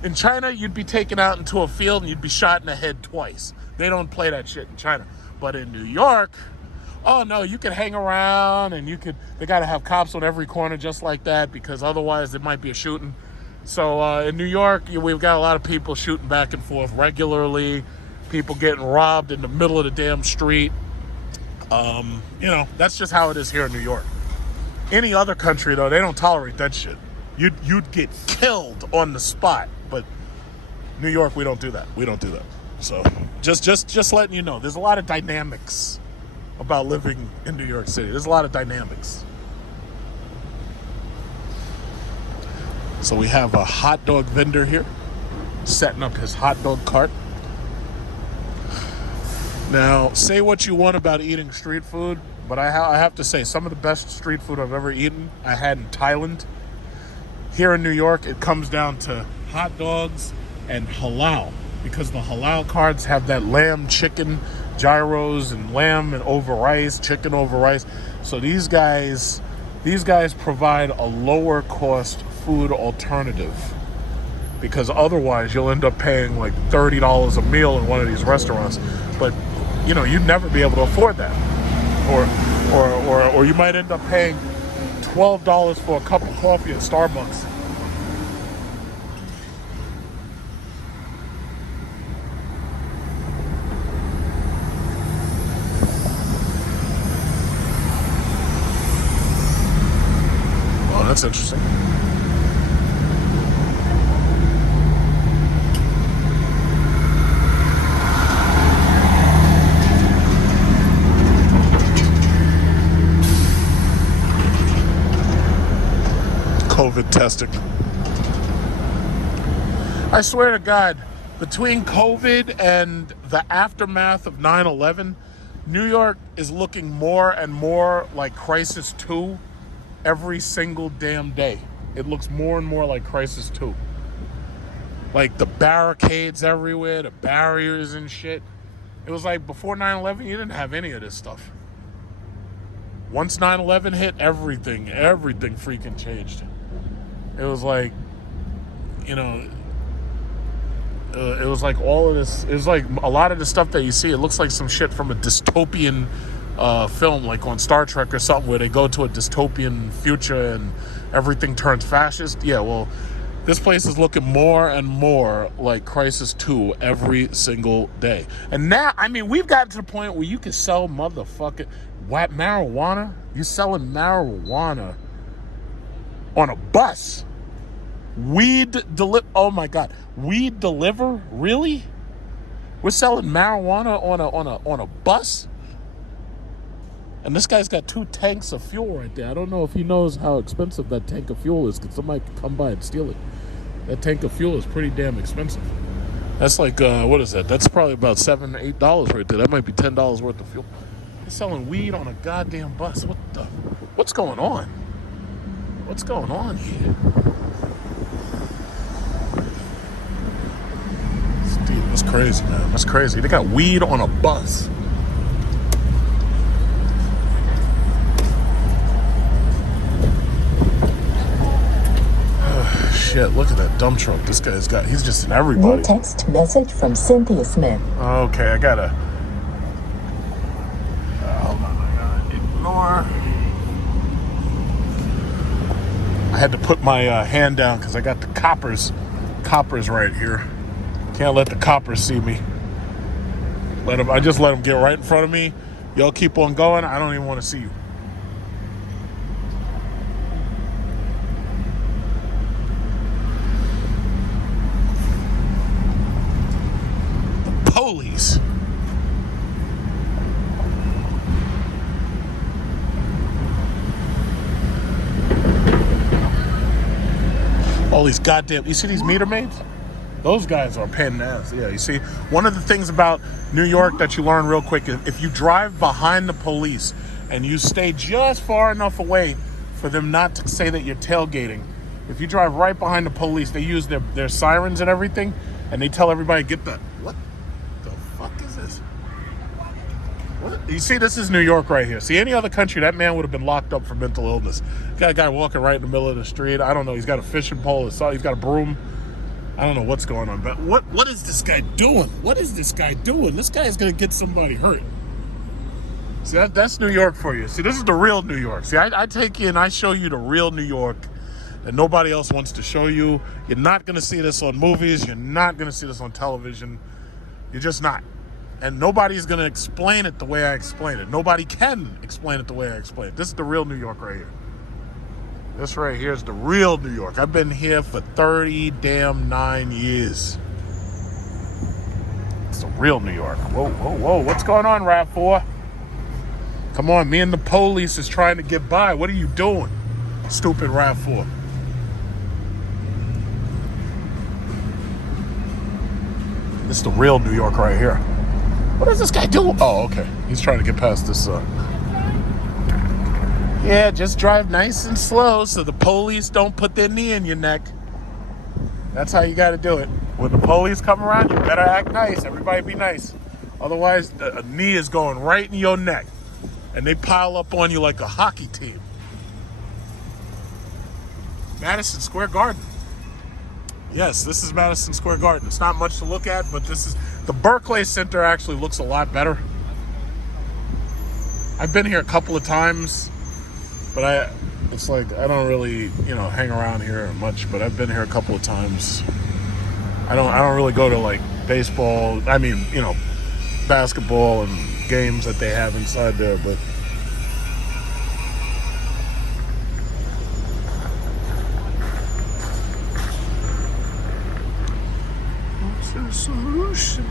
In China, you'd be taken out into a field and you'd be shot in the head twice. They don't play that shit in China. But in New York, oh no, you can hang around and they got to have cops on every corner just like that, because otherwise there might be a shooting. So in New York, we've got a lot of people shooting back and forth regularly, people getting robbed in the middle of the damn street. That's just how it is here in New York. Any other country, though, they don't tolerate that shit. You'd get killed on the spot. But New York, we don't do that. We don't do that. So just letting you know, there's a lot of dynamics about living in New York City. There's a lot of dynamics. So we have a hot dog vendor here setting up his hot dog cart. Now, say what you want about eating street food, but I have to say some of the best street food I've ever eaten I had in Thailand. Here in New York, it comes down to hot dogs and halal, because the halal carts have that lamb, chicken, gyros, and lamb and over rice, chicken over rice. So these guys provide a lower cost food alternative, because otherwise you'll end up paying like $30 a meal in one of these restaurants. But you know, you'd never be able to afford that, or you might end up paying $12 for a cup of coffee at Starbucks. Oh, that's interesting. COVID testing. I swear to God, between COVID and the aftermath of 9/11, New York is looking more and more like Crisis 2 every single damn day. It looks more and more like Crisis 2. Like the barricades everywhere, the barriers and shit. It was like before 9/11, you didn't have any of this stuff. Once 9/11 hit, everything freaking changed. It was like, you know, it was like all of this. It was like a lot of the stuff that you see. It looks like some shit from a dystopian film, like on Star Trek or something, where they go to a dystopian future and everything turns fascist. Yeah, well, this place is looking more and more like Crisis 2 every single day. And now, I mean, we've gotten to the point where you can sell motherfucking marijuana. You're selling marijuana on a bus. Oh my God, weed deliver? Really? We're selling marijuana on a bus? And this guy's got 2 tanks of fuel right there. I don't know if he knows how expensive that tank of fuel is, because somebody could come by and steal it. That tank of fuel is pretty damn expensive. That's like, what is that? That's probably about $7, $8 right there. That might be $10 worth of fuel. He's selling weed on a goddamn bus. What's going on? What's going on here? Dude, that's crazy, man. That's crazy. They got weed on a bus. Shit, look at that dump truck. This guy's he's just in everybody. New text message from Cynthia Smith. Okay, I gotta... hold on, I gotta ignore... I had to put my hand down because I got the coppers right here. Can't let the coppers see me. I just let them get right in front of me. Y'all keep on going. I don't even want to see you. The police. All these goddamn... You see these meter maids? Those guys are a pain in the ass. Yeah, you see, one of the things about New York that you learn real quick is if you drive behind the police and you stay just far enough away for them not to say that you're tailgating. If you drive right behind the police, they use their sirens and everything, and they tell everybody, what the fuck is this? What? You see, this is New York right here. See, any other country, that man would have been locked up for mental illness. Got a guy walking right in the middle of the street. I don't know. He's got a fishing pole. He's got a broom. I don't know what's going on, but what is this guy doing? What is this guy doing? This guy is going to get somebody hurt. See, that's New York for you. See, this is the real New York. See, I take you and I show you the real New York that nobody else wants to show you. You're not going to see this on movies. You're not going to see this on television. You're just not. And nobody's going to explain it the way I explain it. Nobody can explain it the way I explain it. This is the real New York right here. This right here is the real New York. I've been here for 9 years. It's the real New York. Whoa. What's going on, RAV4? Come on, me and the police is trying to get by. What are you doing? Stupid RAV4. This is the real New York right here. What is this guy doing? Oh, okay. He's trying to get past this. Yeah, just drive nice and slow so the police don't put their knee in your neck. That's how you got to do it. When the police come around, you better act nice. Everybody be nice. Otherwise, a knee is going right in your neck. And they pile up on you like a hockey team. Madison Square Garden. Yes, this is Madison Square Garden. It's not much to look at, but this is... The Barclays Center actually looks a lot better. I've been here a couple of times, but it's like I don't really, hang around here much, but I've been here a couple of times. I don't really go to like baseball, basketball and games that they have inside there, but what's the solution?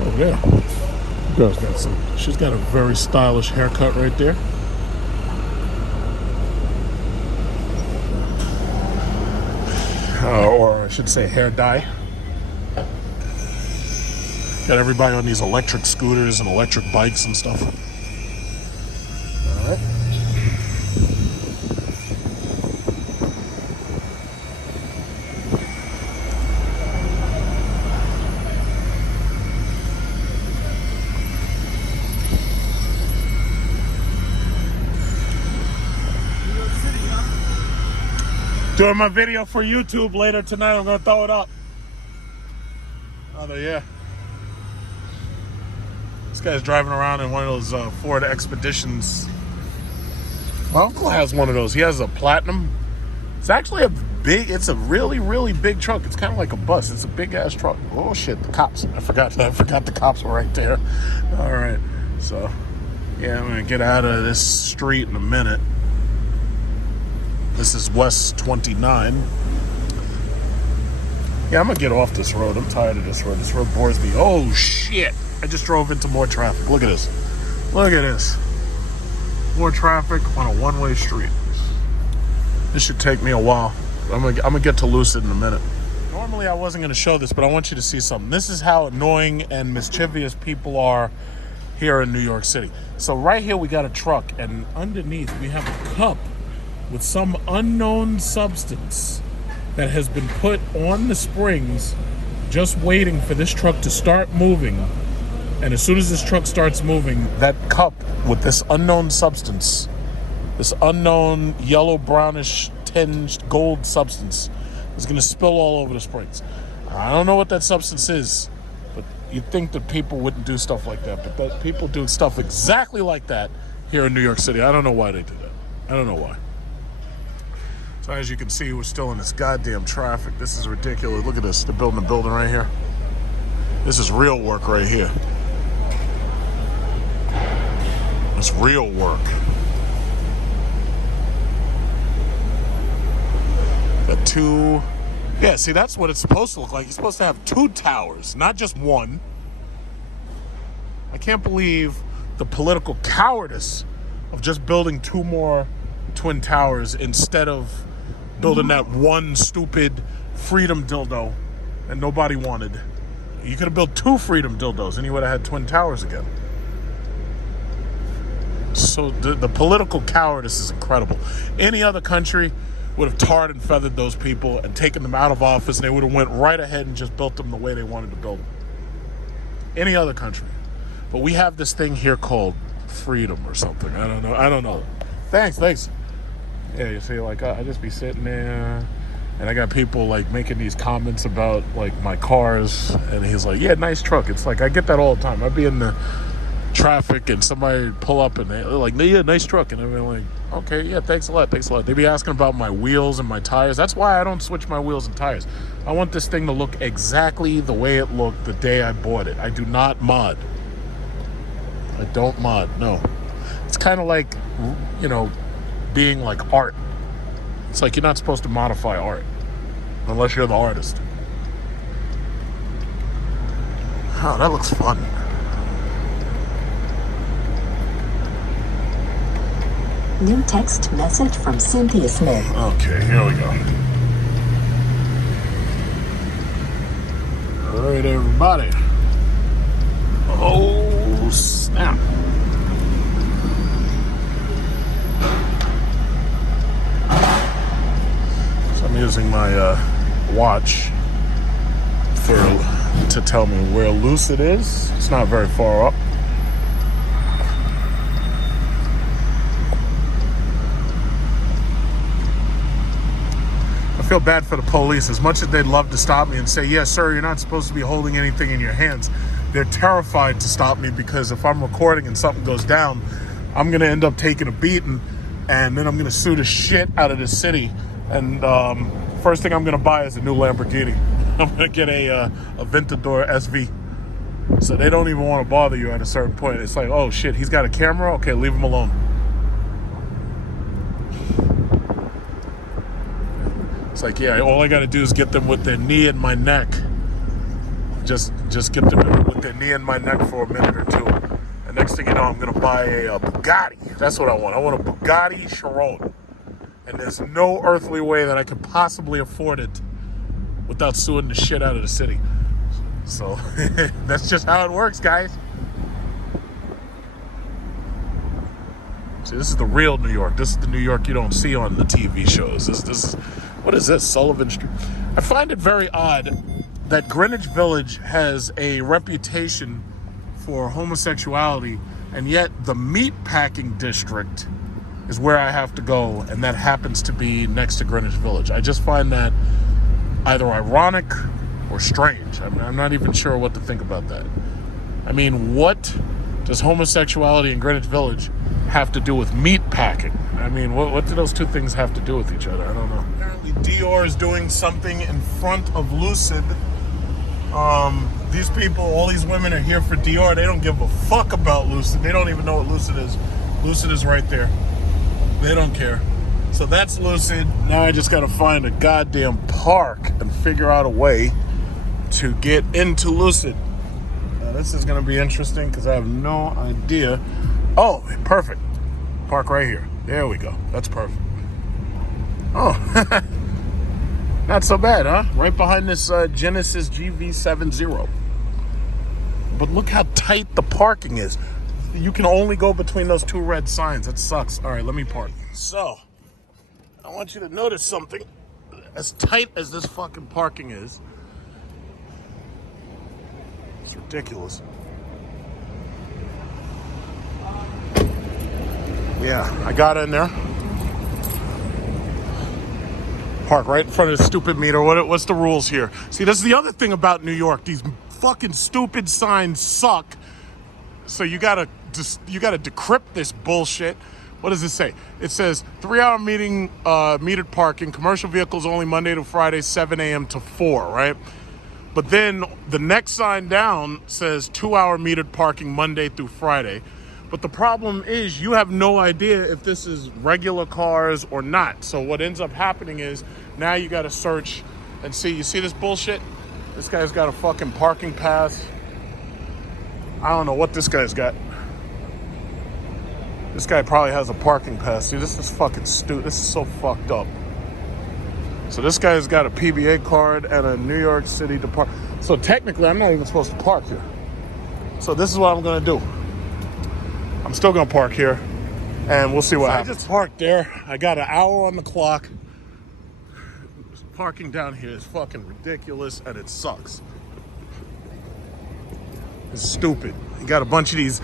Oh yeah. Girl's got she's got a very stylish haircut right there. Or I should say hair dye. Got everybody on these electric scooters and electric bikes and stuff. All right. Doing my video for YouTube later tonight. I'm gonna throw it up. Oh yeah. This guy's driving around in one of those Ford Expeditions. My uncle has one of those. He has a Platinum. It's actually it's a really, really big truck. It's kind of like a bus. It's a big ass truck. Oh shit, the cops. I forgot the cops were right there. All right. So, yeah, I'm gonna get out of this street in a minute. This is West 29. Yeah, I'm gonna get off this road. I'm tired of this road. This road bores me. Oh shit! I just drove into more traffic. Look at this. Look at this. More traffic on a one-way street. This should take me a while. I'm gonna get to Lucid in a minute. Normally I wasn't gonna show this, but I want you to see something. This is how annoying and mischievous people are here in New York City. So right here we got a truck, and underneath we have a cup with some unknown substance that has been put on the springs, just waiting for this truck to start moving. And as soon as this truck starts moving, that cup with this unknown substance, this unknown yellow brownish tinged gold substance, is going to spill all over the springs. I don't know what that substance is, but you'd think that people wouldn't do stuff like that, but that people do stuff exactly like that here in New York City. I don't know why they do that. I don't know why. So as you can see, we're still in this goddamn traffic. This is ridiculous. Look at this. They're building a building right here. This is real work right here. It's real work. Yeah, see, that's what it's supposed to look like. You're supposed to have 2 towers, not just one. I can't believe the political cowardice of just building 2 more twin towers instead of building that one stupid freedom dildo that nobody wanted. You could have built 2 freedom dildos and you would have had twin towers again. So the political cowardice is incredible. Any other country would have tarred and feathered those people and taken them out of office, and they would have went right ahead and just built them the way they wanted to build them. Any other country. But we have this thing here called freedom or something. I don't know. Thanks. Yeah, you see, like, I just be sitting there, and I got people, like, making these comments about, like, my cars, and he's like, yeah, nice truck. It's like, I get that all the time. I'd be in the traffic, and somebody pull up, and they're like, yeah, nice truck. And I'm like, okay, yeah, thanks a lot. They be asking about my wheels and my tires. That's why I don't switch my wheels and tires. I want this thing to look exactly the way it looked the day I bought it. I do not mod. I don't mod, no. It's kind of like, being like art. It's like you're not supposed to modify art unless you're the artist. Oh, that looks fun. New text message from Cynthia Smith. Okay, here we go. All right, everybody. Oh, snap. So I'm using my watch to tell me where Lucid is. It's not very far up. I feel bad for the police. As much as they'd love to stop me and say, yes, sir, you're not supposed to be holding anything in your hands, they're terrified to stop me because if I'm recording and something goes down, I'm going to end up taking a beating, and then I'm going to sue the shit out of the city. And first thing I'm going to buy is a new Lamborghini. I'm going to get a Aventador SV. So they don't even want to bother you at a certain point. It's like, oh, shit, he's got a camera? Okay, leave him alone. It's like, yeah, all I got to do is get them with their knee in my neck. Just get them with their knee in my neck for a minute or two. And next thing you know, I'm going to buy a Bugatti. That's what I want. I want a Bugatti Chiron. And there's no earthly way that I could possibly afford it without suing the shit out of the city. So that's just how it works, guys. See, this is the real New York. This is the New York you don't see on the TV shows. This what is this? Sullivan Street. I find it very odd that Greenwich Village has a reputation for homosexuality, and yet the meatpacking district is where I have to go, and that happens to be next to Greenwich Village. I just find that either ironic or strange. I'm not even sure what to think about that. I mean, what does homosexuality in Greenwich Village have to do with meatpacking? I mean, what do those two things have to do with each other? I don't know. Apparently Dior is doing something in front of Lucid. These people, all these women are here for Dior. They don't give a fuck about Lucid. They don't even know what Lucid is. Lucid is right there. They don't care. So that's Lucid. Now I just gotta find a goddamn park and figure out a way to get into Lucid. Now this is gonna be interesting because I have no idea. Oh, perfect. Park right here. There we go. That's perfect. Oh, not so bad, huh? Right behind this Genesis GV70. But look how tight the parking is. You can only go between those two red signs. That sucks. All right, let me park. So, I want you to notice something. As tight as this fucking parking is, it's ridiculous. Yeah, I got in there. Park right in front of the stupid meter. What's the rules here? See, this is the other thing about New York. These fucking stupid signs suck. So you gotta decrypt this bullshit. What does it say? It says 3-hour metered parking, commercial vehicles only Monday to Friday, 7 a.m. to 4, right? But then the next sign down says 2-hour metered parking Monday through Friday. But the problem is you have no idea if this is regular cars or not. So what ends up happening is now you got to search and see. You see this bullshit? This guy's got a fucking parking pass. I don't know what this guy's got. This guy probably has a parking pass. See, this is fucking stupid. This is so fucked up. So this guy's got a PBA card and a New York City Department. So technically, I'm not even supposed to park here. So this is what I'm going to do. I'm still going to park here, and we'll see what happens. I just parked there. I got an hour on the clock. Parking down here is fucking ridiculous, and it sucks. It's stupid. You got a bunch of these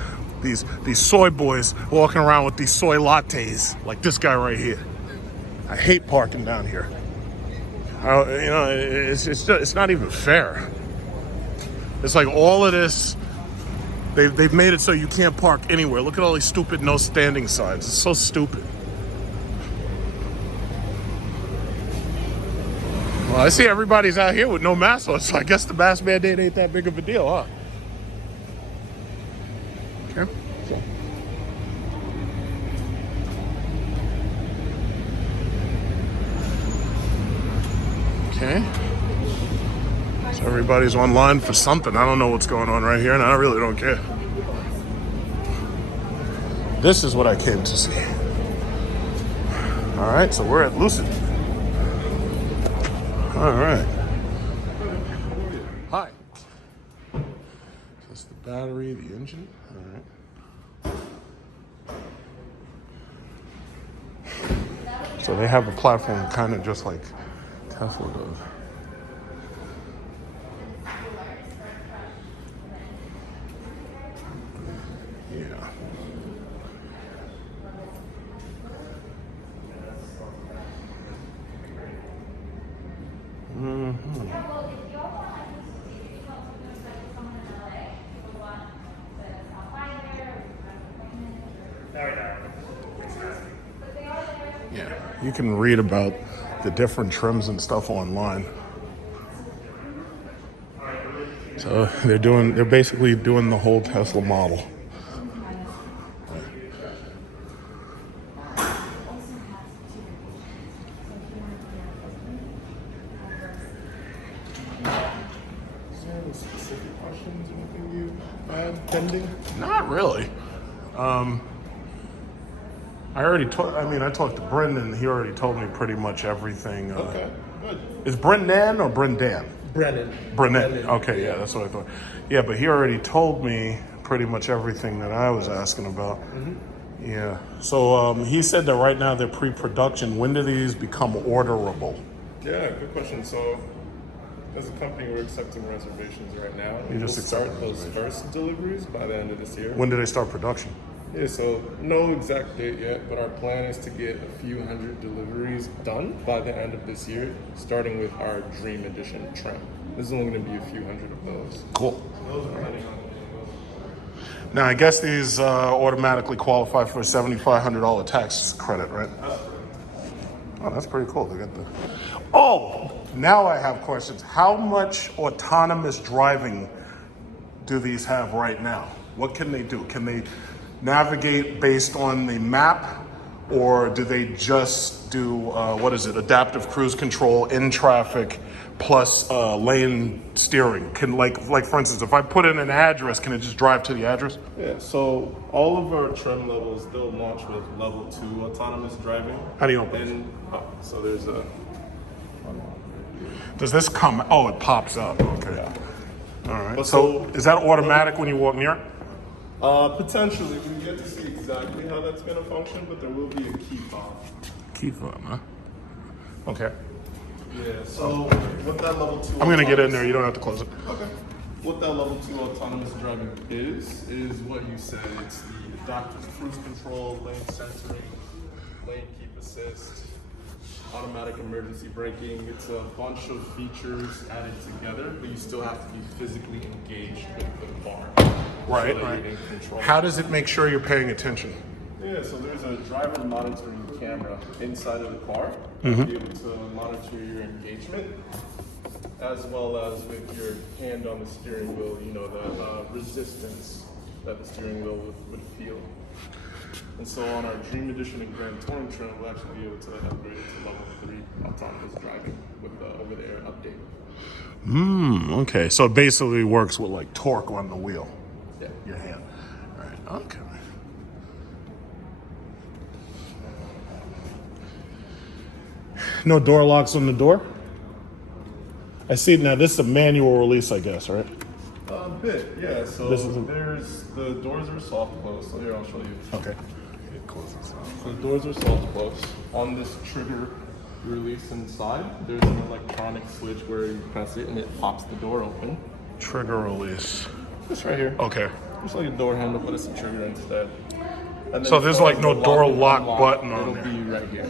soy boys walking around with these soy lattes, like this guy right here. I hate parking down here. It's not even fair. It's like all of this. They've made it so you can't park anywhere. Look at all these stupid no standing signs. It's so stupid. Well, I see everybody's out here with no mask on, so I guess the mask mandate ain't that big of a deal, huh? Okay. So. So everybody's online for something. I don't know what's going on right here, and I really don't care. This is what I came to see. All right, so we're at Lucid. All right. Hi. That's the battery, the engine. All right. So they have a platform kind of just like Tesla does. Yeah. Yeah, you can read about the different trims and stuff online. So they're basically doing the whole Tesla model. Is there any specific questions, anything you had pending? Not really. I talked to Brendan. He already told me pretty much everything. Okay, good. Is Brendan or Brendan? Brennan. Brendan. Okay, yeah, that's what I thought. Yeah, but he already told me pretty much everything that I was asking about. Mm-hmm. Yeah. So he said that right now they're pre-production. When do these become orderable? Yeah, good question. So, as a company, we're accepting reservations right now. You just we'll accept start those first deliveries by the end of this year. When do they start production? Yeah, so no exact date yet, but our plan is to get a few hundred deliveries done by the end of this year, starting with our Dream Edition trim. There's only going to be a few hundred of those. Cool. Those are planning on. Now, I guess these automatically qualify for a $7,500 tax credit, right? Oh, that's pretty cool. They got the. Oh, now I have questions. How much autonomous driving do these have right now? What can they do? Can they navigate based on the map, or do they just do adaptive cruise control in traffic plus lane steering? Can like for instance, if I put in an address, can it just drive to the address? Yeah, so all of our trim levels, they'll launch with level 2 autonomous driving. How do you open And so there's a. Does this come? Oh, it pops up. Okay. Yeah. All right. But So is that automatic when you walk near it? Potentially, we get to see exactly how that's going to function, but there will be a key fob. Key fob, huh? Okay. Yeah, so what that level 2 I'm gonna get in there. You don't have to close it. Okay. What that level 2 autonomous driving is what you said. It's the adaptive cruise control, lane censoring, lane keep assist, automatic emergency braking. It's a bunch of features added together, but you still have to be physically engaged with the car. Right, so that right. you're in control. How does it make sure you're paying attention? Yeah, so there's a driver monitoring camera inside of the car to be able to monitor your engagement, as well as with your hand on the steering wheel, the resistance that the steering wheel would feel. And so on our Dream Edition and Grand Touring trim, we'll actually be able to upgrade it to level 3 autonomous driving with the over-the-air update. Okay. So it basically works with like torque on the wheel. Yeah. Your hand. All right. Okay. No door locks on the door? I see now this is a manual release, I guess, right? A bit, yeah. So This is the doors are soft close. So here, I'll show you. Okay. It closes. So the doors are soft close. On this trigger release inside, there's an electronic switch where you press it and it pops the door open. Trigger release. This right here. Okay. Just like a door handle, but it's a trigger instead. And then So there's as far like as no the door and lock unlock, button on it'll there. be right here.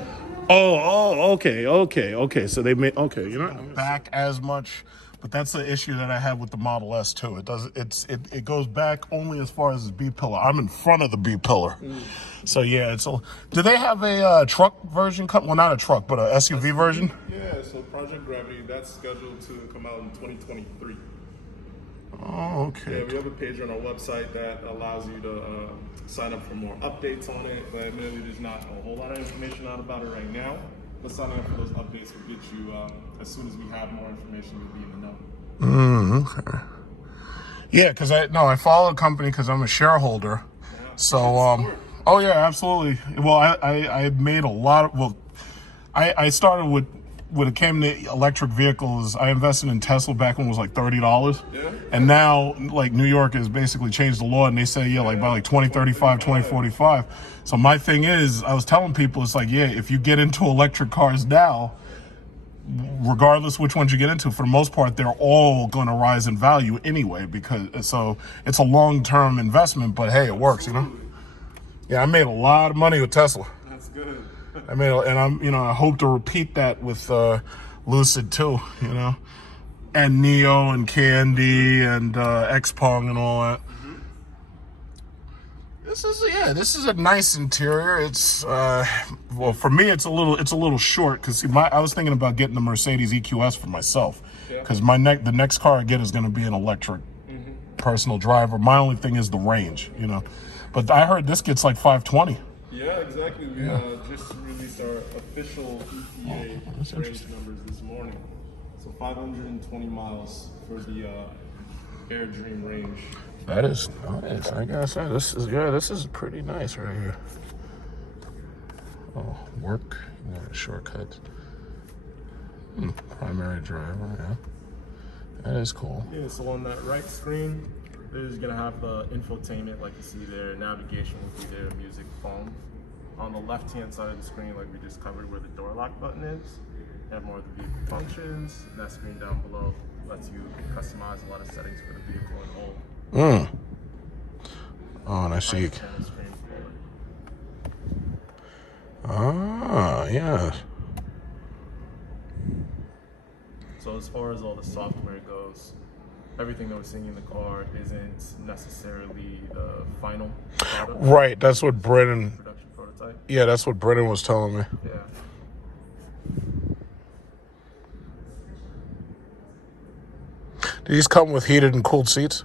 Okay. So they made you're not back as much, but that's the issue that I have with the Model S too. It goes back only as far as the B pillar. I'm in front of the B pillar, so yeah. Do they have a truck version? Well, not a truck, but a SUV version. Yeah. So Project Gravity, that's scheduled to come out in 2023. Oh, okay. Yeah, we have a page on our website that allows you to sign up for more updates on it. But admittedly, there's not a whole lot of information out about it right now. But signing up for those updates will get you, as soon as we have more information, you'll be in the know. Okay. Yeah, because I follow the company because I'm a shareholder. So, oh yeah, absolutely. Well, I made a lot of, well, I started with, when it came to electric vehicles, I invested in Tesla back when it was like $30. Yeah. And now, like, New York has basically changed the law, and they say, yeah, like by like 2035, 2045. So my thing is, I was telling people, it's like, yeah, if you get into electric cars now, regardless which ones you get into, for the most part, they're all going to rise in value anyway, because so it's a long-term investment, but hey, it works, you know? Yeah, I made a lot of money with Tesla. That's good. I mean, and I hope to repeat that with Lucid too, you know, and Neo and Candy and X-Pong and all that. This is a nice interior. It's well, for me, it's a little short because I was thinking about getting the Mercedes EQS for myself because the next car I get is going to be an electric personal driver. My only thing is the range, you know, but I heard this gets like 520. Yeah, exactly. We just released our official EPA range numbers this morning. So 520 miles for the Air Dream range. That is nice. I gotta say, this is pretty nice right here. Oh, work, shortcuts. Primary driver, yeah. That is cool. Yeah, so on that right screen, there's gonna have the infotainment like you see there, navigation will be there, music, phone. On the left-hand side of the screen, like we just covered where the door lock button is, you have more of the vehicle functions. And that screen down below lets you customize a lot of settings for the vehicle and whole. Oh, and I see. Screen Ah, yeah. So as far as all the software goes, everything that we're seeing in the car isn't necessarily the final product. Right, that's what Brennan. Production prototype. Yeah, that's what Brennan was telling me. Yeah. Do these come with heated and cooled seats?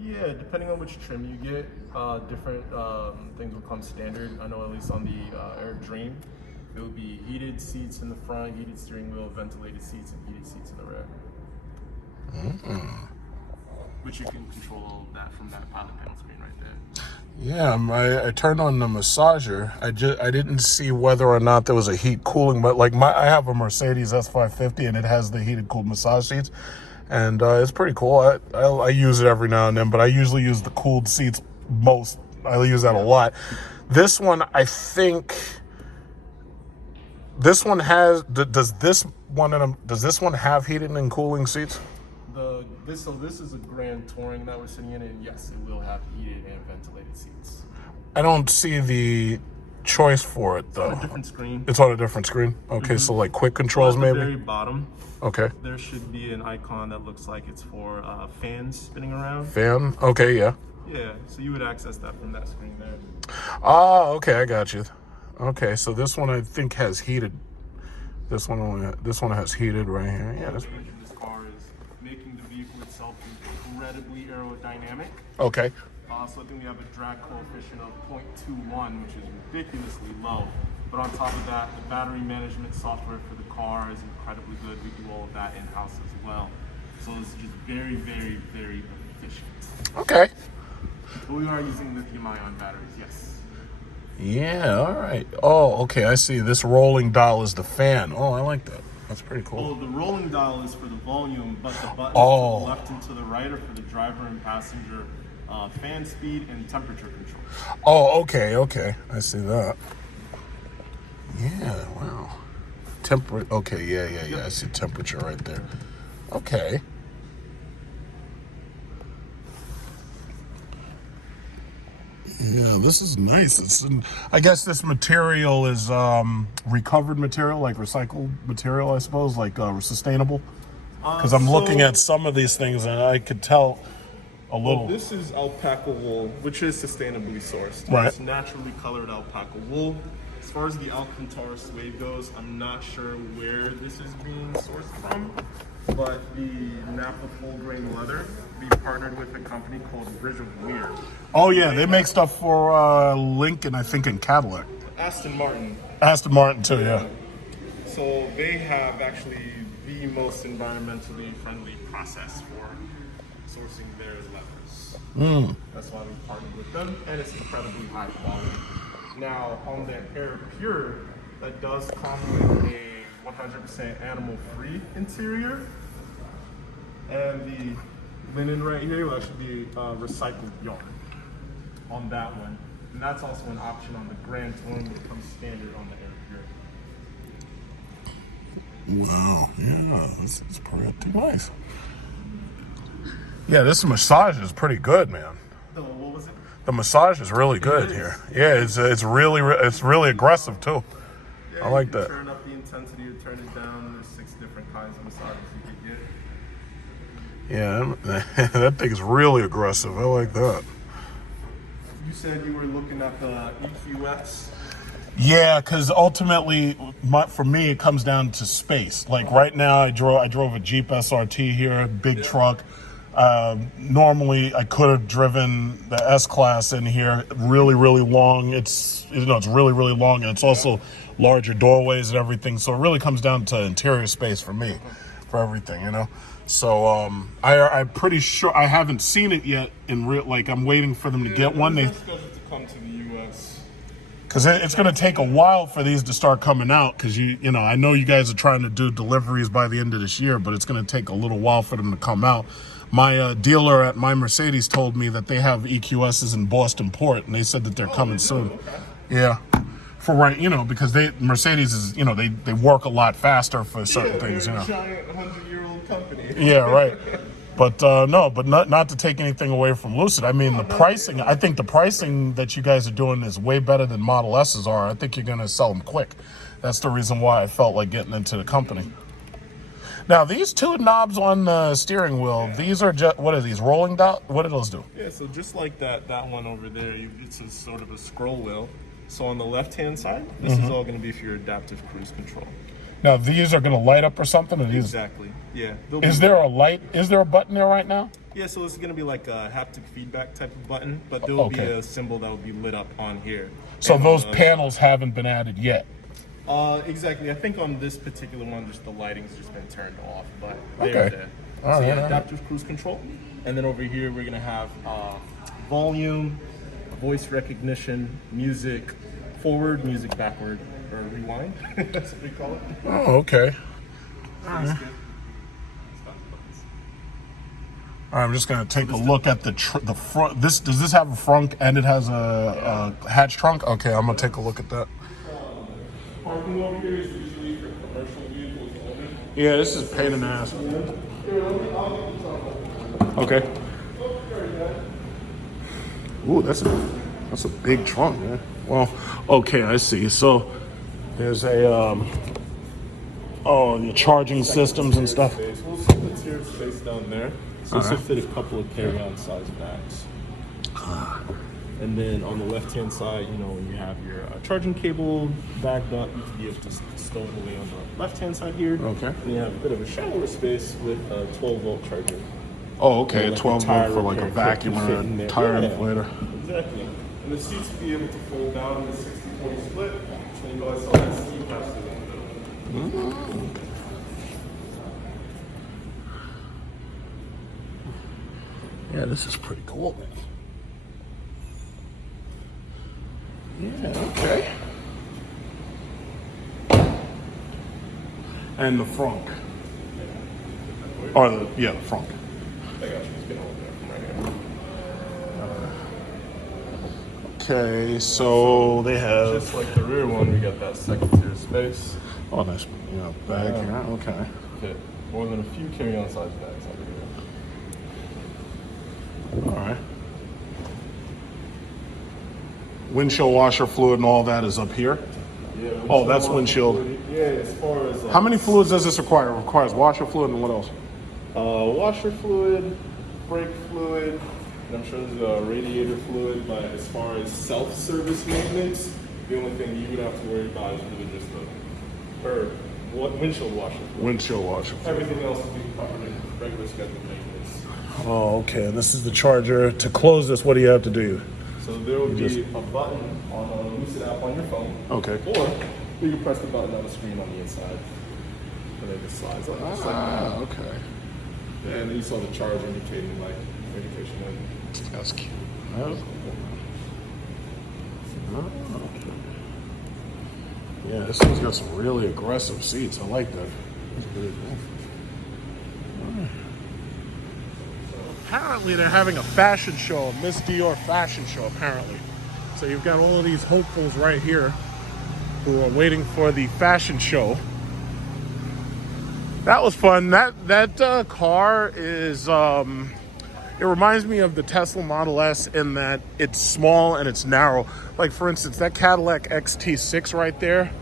Yeah, depending on which trim you get, different things will come standard. I know at least on the Air Dream, it will be heated seats in the front, heated steering wheel, ventilated seats, and heated seats in the rear. Which you can control all of that from that pilot panel screen right there. Yeah, I turned on the massager. I didn't see whether or not there was a heat cooling, but like I have a Mercedes S550 and it has the heated cooled massage seats, and it's pretty cool. I use it every now and then, but I usually use the cooled seats most. I use that a lot. This one, I think. This one has. Does this one have heated and cooling seats? This is a Grand Touring that we're sitting in, and yes, it will have heated and ventilated seats. I don't see the choice for it though. It's on a different screen. It's on a different screen. Okay, so like quick controls At the maybe. very bottom, Okay. there should be an icon that looks like it's for fans spinning around. Fan. Okay, yeah. Yeah, so you would access that from that screen there. Oh, okay, I got you. Okay, so this one I think has heated. This one has heated right here. Yeah. This car is making the vehicle itself incredibly aerodynamic. Okay. So I think we have a drag coefficient of 0.21, which is ridiculously low. But on top of that, the battery management software for the car is incredibly good. We do all of that in-house as well. So it's just very, very, very efficient. Okay. But we are using lithium-ion batteries, yes. Yeah, all right. Oh, okay, I see. This rolling dial is the fan. Oh, I like that. That's pretty cool. Well, the rolling dial is for the volume, but the buttons to the left and to the right are for the driver and passenger fan speed and temperature control. Oh, okay. I see that. Yeah, wow. Okay, yeah. I see temperature right there. Okay. Yeah, this is nice. I guess this material is recovered material, like recycled material, I suppose, like sustainable. Because I'm looking at some of these things and I could tell a little. Well, this is alpaca wool, which is sustainably sourced. Right. It's naturally colored alpaca wool. As far as the Alcantara suede goes, I'm not sure where this is being sourced from, but the Napa full grain leather, we partnered with a company called Ridge of Weir. Oh yeah, they make stuff for Lincoln, I think, and Cadillac. Aston Martin. Aston Martin too, yeah. So they have actually the most environmentally friendly process for sourcing their levers. That's why we partnered with them, and it's incredibly high quality. Now, on the Air Pure, that does come with a 100% animal-free interior, and the linen right here will actually be recycled yarn on that one. And that's also an option on the Grand Cherokee that comes standard on the Air Pure. Wow, yeah, it's pretty nice. Yeah, this massage is pretty good, man. What was it? The massage is really good here. Yeah, it's really aggressive too. Yeah, I like you can that. turn up the intensity or turn it down. There's 6 different kinds of massages you can get. Yeah, that thing's really aggressive. I like that. You said you were looking at the EQS. Yeah, because ultimately, for me, it comes down to space. Like right now, I drove a Jeep SRT here, big truck. Normally, I could have driven the S-Class in here, really, really long. It's really, really long, and it's also larger doorways and everything. So it really comes down to interior space for me, for everything, you know. So I'm pretty sure I haven't seen it yet in real. Like I'm waiting for them to get one. They're scheduled to come to the U.S. Because it's going to take a while for these to start coming out. Because you know, I know you guys are trying to do deliveries by the end of this year, but it's going to take a little while for them to come out. My dealer at my Mercedes told me that they have EQSs in Boston Port, and they said that they're coming soon. Okay. Yeah, for because Mercedes is they work a lot faster for certain things. They're a giant 100-year-old company. Yeah, right. But not to take anything away from Lucid. I mean, the pricing. I think the pricing that you guys are doing is way better than Model S's are. I think you're going to sell them quick. That's the reason why I felt like getting into the company. Now, these 2 knobs on the steering wheel, these are just, what are these, rolling dot? What do those do? Yeah, so just like that one over there, it's a sort of a scroll wheel. So on the left-hand side, this is all going to be for your adaptive cruise control. Now, these are going to light up or something? Or these? Exactly, yeah. Is there a light? Is there a button there right now? Yeah, so this is going to be like a haptic feedback type of button, but there will be a symbol that will be lit up on here. So those panels haven't been added yet? Exactly. I think on this particular one, just the lighting's just been turned off, but Okay. they're there. All So right, yeah, all right. adaptive cruise control. And then over here, we're going to have volume, voice recognition, music forward, music backward, or rewind. That's what we call it. Oh, okay. All right. I'm just gonna take a look at the front. Does this have a front and it has a hatch trunk? Okay, I'm gonna take a look at that. Parking over here is usually for commercial vehicles only. Yeah, this is a pain in the ass. Okay. Ooh, that's a big trunk, man. Well, okay, I see. So there's a your charging systems and stuff. We'll see the tier space down there. So this will fit a couple of carry-on size bags. And then on the left-hand side, you have your charging cable bagged up. You can be able to stow it away on the left-hand side here. Okay. And you have a bit of a shallower space with a 12-volt charger. Oh, okay, Like 12 tire volt for like a repair kit vacuum can or fit in a there. tire Yeah, inflator. Exactly. And the seats will be able to fold down in a 60-40 split. So you guys saw that seat capsule in the middle. Yeah, this is pretty cool. Yeah, okay. And the front. Or the front. I got you. Just get over there from right here. Okay, so they have. Just like the rear one, we got that second tier space. Oh, nice. Bag here. Okay. Fit more than a few carry-on size bags over here. All right. Windshield washer fluid and all that is up here. Yeah. Oh, that's windshield. Yeah, as far as How many fluids does this require? It requires washer fluid and what else? washer fluid, brake fluid, and I'm sure there's a radiator fluid. But as far as self-service maintenance, the only thing you would have to worry about is really just windshield washer fluid. Windshield washer fluid. Everything else will be covered in regular scheduled maintenance. Oh, okay. And this is the charger. To close this, what do you have to do? So there will be a button on a Lucid app on your phone. Okay. Or you can press the button on the screen on the inside. and then it slides up just like that. Okay. And then you saw the charge indicating like indication when. That's cute. That's cool. Oh, okay. Yeah, this one's got some really aggressive seats. I like that. That's really cool. Apparently they're having a fashion show, a Miss Dior fashion show, apparently. So you've got all of these hopefuls right here who are waiting for the fashion show. That was fun. That car is, it reminds me of the Tesla Model S in that it's small and it's narrow. Like for instance, that Cadillac XT6 right there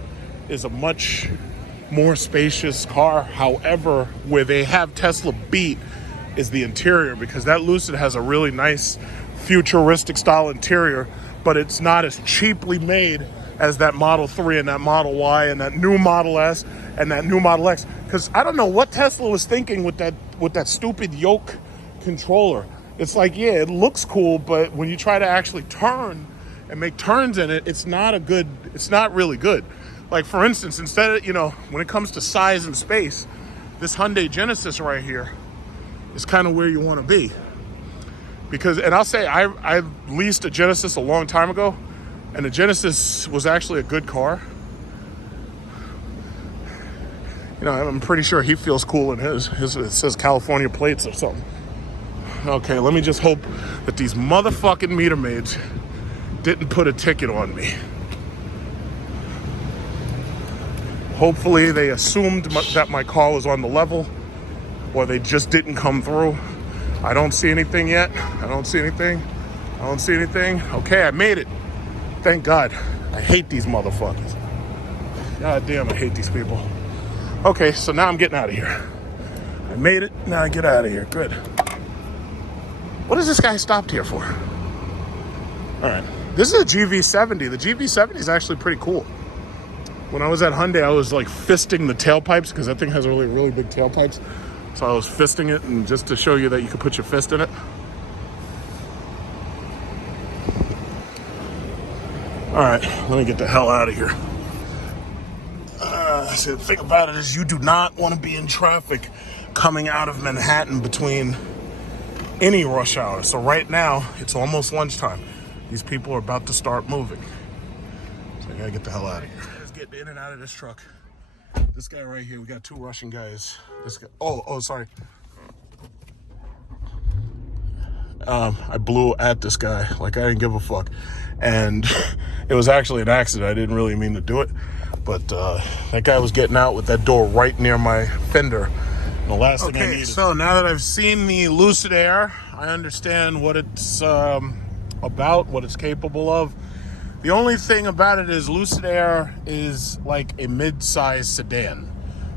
is a much more spacious car. However, where they have Tesla beat is the interior, because that Lucid has a really nice futuristic style interior, but it's not as cheaply made as that Model 3 and that Model Y and that new Model S and that new Model X. Because I don't know what Tesla was thinking with that stupid yoke controller. It's like, yeah, it looks cool, but when you try to actually turn and make turns in it, it's not really good. Like for instance, instead of, when it comes to size and space, this Hyundai Genesis right here is kind of where you want to be. Because, and I'll say, I leased a Genesis a long time ago, and the Genesis was actually a good car. I'm pretty sure he feels cool in his. It says California plates or something. Okay, let me just hope that these motherfucking meter maids didn't put a ticket on me. Hopefully they assumed that my car was on the level, or they just didn't come through. I don't see anything yet. I don't see anything. Okay, I made it. Thank God. I hate these motherfuckers. God damn, I hate these people. Okay, so now I'm getting out of here. I made it. Now I get out of here. Good. What is this guy stopped here for? All right. This is a GV70. The GV70 is actually pretty cool. When I was at Hyundai, I was like fisting the tailpipes, because that thing has really, really big tailpipes. So I was fisting it, and just to show you that you could put your fist in it. All right, let me get the hell out of here. So the thing about it is, you do not want to be in traffic coming out of Manhattan between any rush hour. So right now, it's almost lunchtime. These people are about to start moving. So I gotta get the hell out of here. Let's get in and out of this truck. This guy right here, we got two Russian guys. This guy, sorry. I blew at this guy like I didn't give a fuck. And it was actually an accident. I didn't really mean to do it. But that guy was getting out with that door right near my fender. And the last thing I needed. So now that I've seen the Lucid Air, I understand what it's about, what it's capable of. The only thing about it is Lucid Air is like a mid-size sedan.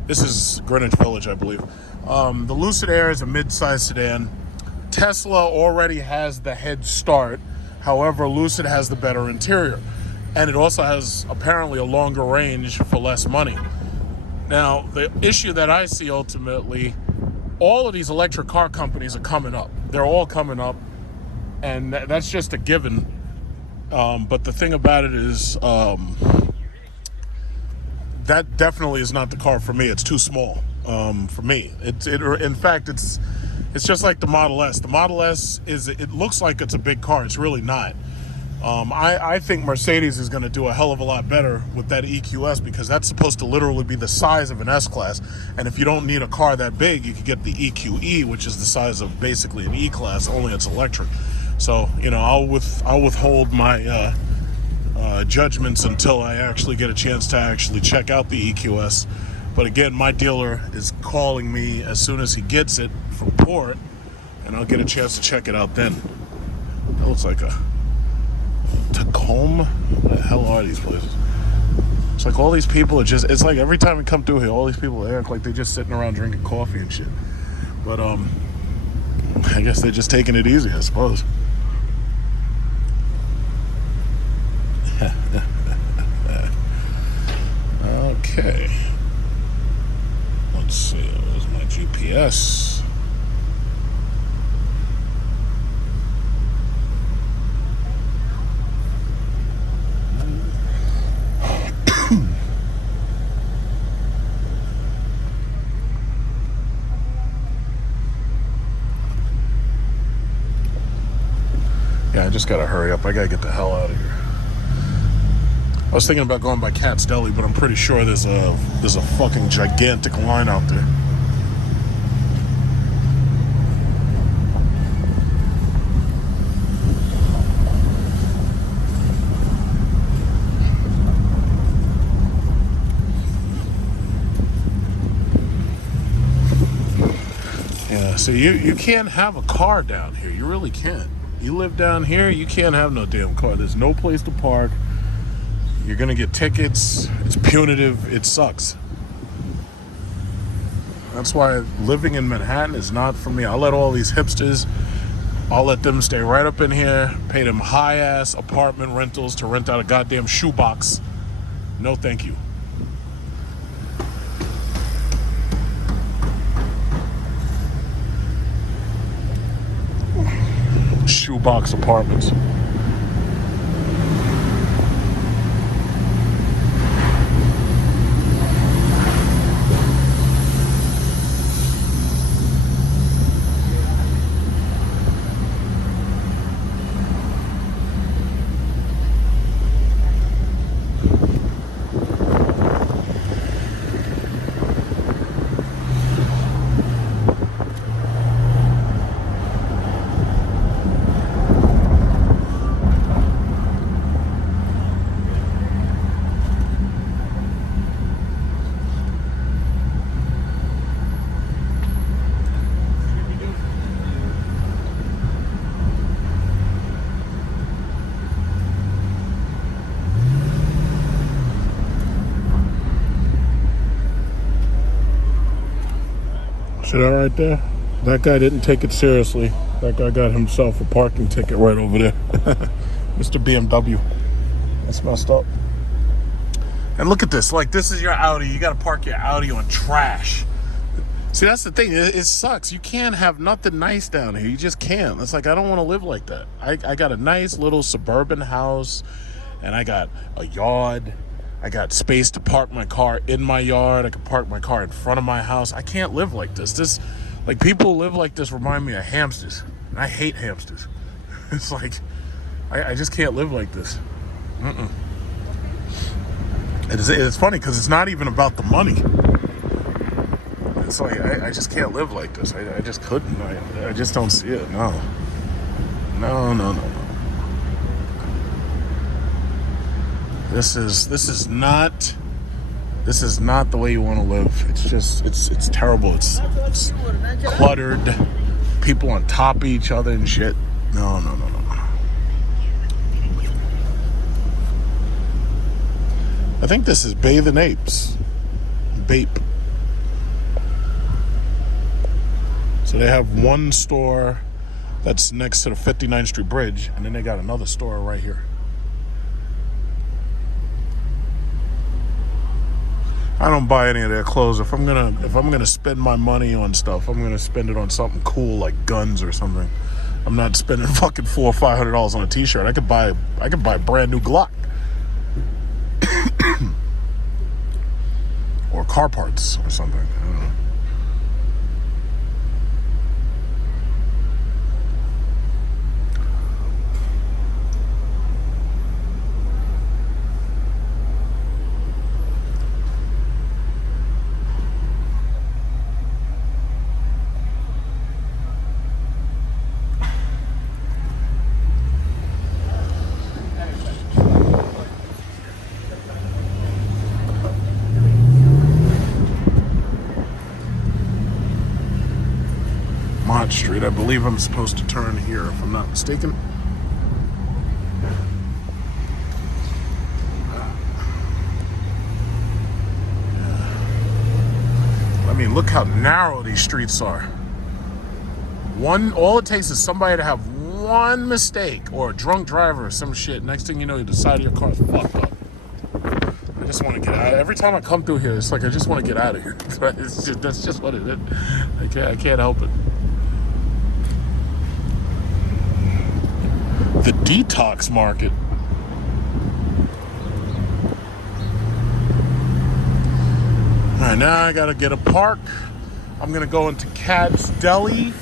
This is Greenwich Village, I believe. The Lucid Air is a mid-size sedan. Tesla already has the head start. However, Lucid has the better interior. And it also has apparently a longer range for less money. Now, the issue that I see ultimately, all of these electric car companies are coming up. They're all coming up. And that's just a given. But the thing about it is, that definitely is not the car for me. It's too small for me. In fact, it's just like the Model S. The Model S it looks like it's a big car. It's really not. I think Mercedes is going to do a hell of a lot better with that EQS, because that's supposed to literally be the size of an S-Class. And if you don't need a car that big, you could get the EQE, which is the size of basically an E-Class, only it's electric. So, I'll withhold my judgments until I actually get a chance to actually check out the EQS. But again, my dealer is calling me as soon as he gets it from port, and I'll get a chance to check it out then. That looks like a Tacoma. What the hell are these places? It's like all these people are just, it's like every time we come through here, all these people act like they're just sitting around drinking coffee and shit. But I guess they're just taking it easy, I suppose. Okay. Let's see. Where's my GPS? just gotta hurry up. I gotta get the hell out of here. I was thinking about going by Katz Deli, but I'm pretty sure there's a fucking gigantic line out there. Yeah, so you can't have a car down here. You really can't. You live down here, you can't have no damn car. There's no place to park. You're gonna get tickets. It's punitive. It sucks. That's why living in Manhattan is not for me. I'll let all these hipsters, I'll let them stay right up in here, pay them high-ass apartment rentals to rent out a goddamn shoebox. No thank you. Shoebox apartments. See that right there? That guy didn't take it seriously. That guy got himself a parking ticket right over there. Mr. BMW. That's messed up. And look at this. Like, this is your Audi. You got to park your Audi on trash. See, that's the thing. It sucks. You can't have nothing nice down here. You just can't. It's like, I don't want to live like that. I got a nice little suburban house, and I got a yard. I got space to park my car in my yard. I can park my car in front of my house. I can't live like this. Like, people who live like this remind me of hamsters. And I hate hamsters. It's like, I just can't live like this. It's funny because it's not even about the money. It's like, I just can't live like this. I just couldn't. I just don't see it. No. This is not the way you want to live. It's just it's terrible. It's cluttered. People on top of each other and shit. No. I think this is Bathing Apes. Bape. So they have one store that's next to the 59th Street Bridge, and then they got another store right here. I don't buy any of their clothes. If I'm gonna spend my money on stuff, I'm gonna spend it on something cool like guns or something. I'm not spending fucking $400 or $500 on a t-shirt. I could buy a brand new Glock. Or car parts or something. I don't know. Street. I believe I'm supposed to turn here, if I'm not mistaken. I mean, look how narrow these streets are. All it takes is somebody to have one mistake, or a drunk driver or some shit. Next thing you know, the side of your car's fucked up. I just want to get out. Every time I come through here, it's like I just want to get out of here. That's just what it is. I can't help it. The detox market. All right, now I gotta get a park. I'm gonna go into Katz Deli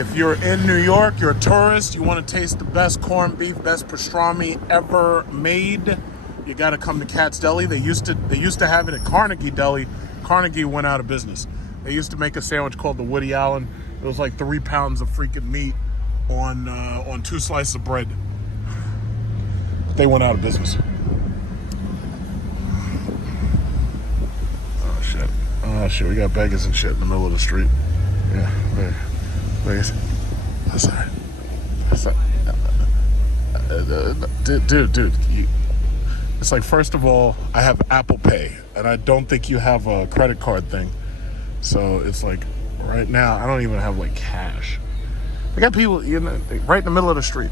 If you're in New York, you're a tourist, you want to taste the best corned beef, best pastrami ever made, you got to come to Katz Deli. They used to have it at Carnegie Deli. Carnegie went out of business. They used to make a sandwich called the Woody Allen. It was like 3 pounds of freaking meat on 2 slices of bread. They went out of business. Oh shit, we got beggars and shit in the middle of the street. Yeah, beggars. Sorry. Dude, it's like, first of all, I have Apple Pay, and I don't think you have a credit card thing. So it's like, right now, I don't even have like cash. I got people, right in the middle of the street.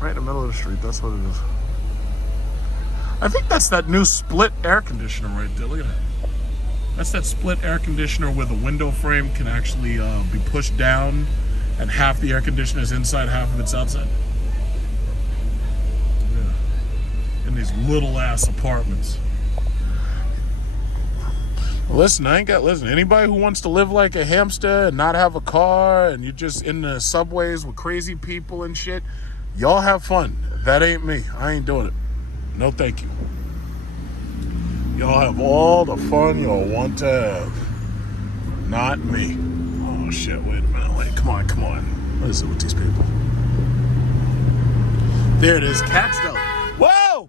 Right in the middle of the street, that's what it is. I think that's that new split air conditioner right there, look at that. That's that split air conditioner where the window frame can actually be pushed down and half the air conditioner is inside, half of it's outside. Yeah. In these little ass apartments. Listen, anybody who wants to live like a hamster and not have a car and you're just in the subways with crazy people and shit, y'all have fun. That ain't me. I ain't doing it. No thank you. Y'all have all the fun y'all want to have. Not me. Oh shit, wait a minute. Wait, come on. What is it with these people? There it is, Katz Deli. Whoa!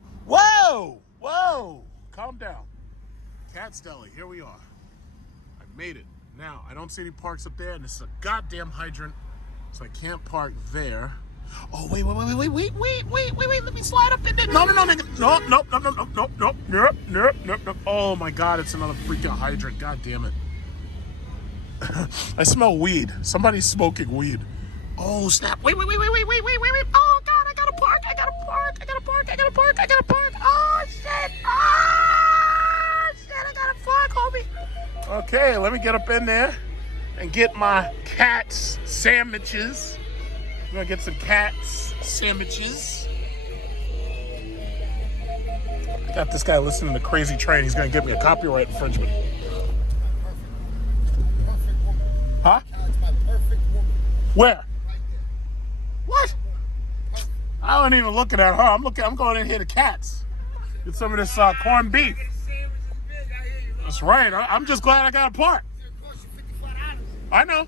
Calm down. Katz Deli, here we are. I made it. Now, I don't see any parks up there, and this is a goddamn hydrant, so I can't park there. Oh, wait, let me slide up in there. No, nigga. Nope. Oh my God, it's another freaking hydrant. God damn it. I smell weed. Somebody's smoking weed. Oh, snap. Wait. Oh, God, I gotta park. Oh, shit. I gotta park, homie. Okay, let me get up in there and get my Katz sandwiches. I'm gonna get some Katz sandwiches. I got this guy listening to Crazy Train. He's gonna get me a copyright infringement. Huh? Where? What? I wasn't even looking at her. I'm going in here to Katz. Get some of this corned beef. That's right. I'm just glad I got a part. I know.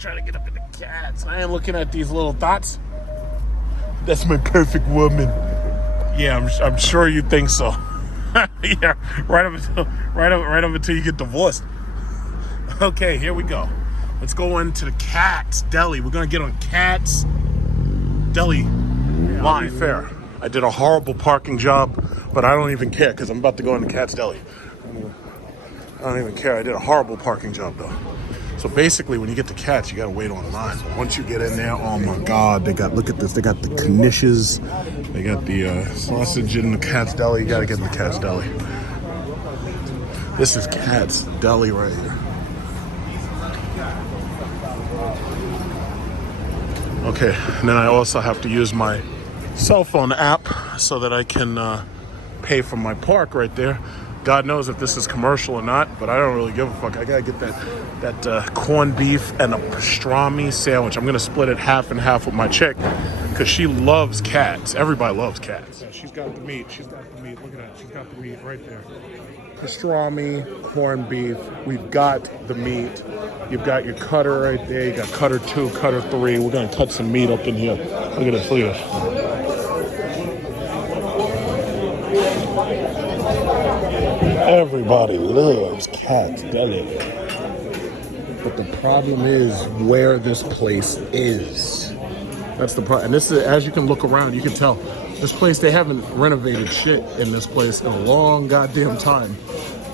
Trying to get up in the Katz. I ain't looking at these little dots. That's my perfect woman. Yeah, I'm sure you think so. Yeah, right up until you get divorced. Okay, here we go. Let's go into the Katz Deli. We're gonna get on Katz Deli line. Fair. I did a horrible parking job, but I don't even care because I'm about to go into Katz Deli. I don't even care. I did a horrible parking job though. So basically, when you get to Katz, you gotta wait online. But once you get in there, oh my God, look at this. They got the knishes, they got the sausage in the Katz Deli. You gotta get in the Katz Deli. This is Katz Deli right here. Okay, and then I also have to use my cell phone app so that I can pay for my park right there. God knows if this is commercial or not, but I don't really give a fuck. I gotta get that corned beef and a pastrami sandwich. I'm gonna split it half and half with my chick because she loves Katz. Everybody loves Katz. Yeah, she's got the meat. Look at that. She's got the meat right there. Pastrami, corned beef. We've got the meat. You've got your cutter right there. You got cutter 2, cutter 3. We're gonna cut some meat up in here. Look at this. Everybody loves Katz Deli. But the problem is where this place is. That's the problem. And this is, as you can look around, you can tell this place, they haven't renovated shit in this place in a long goddamn time.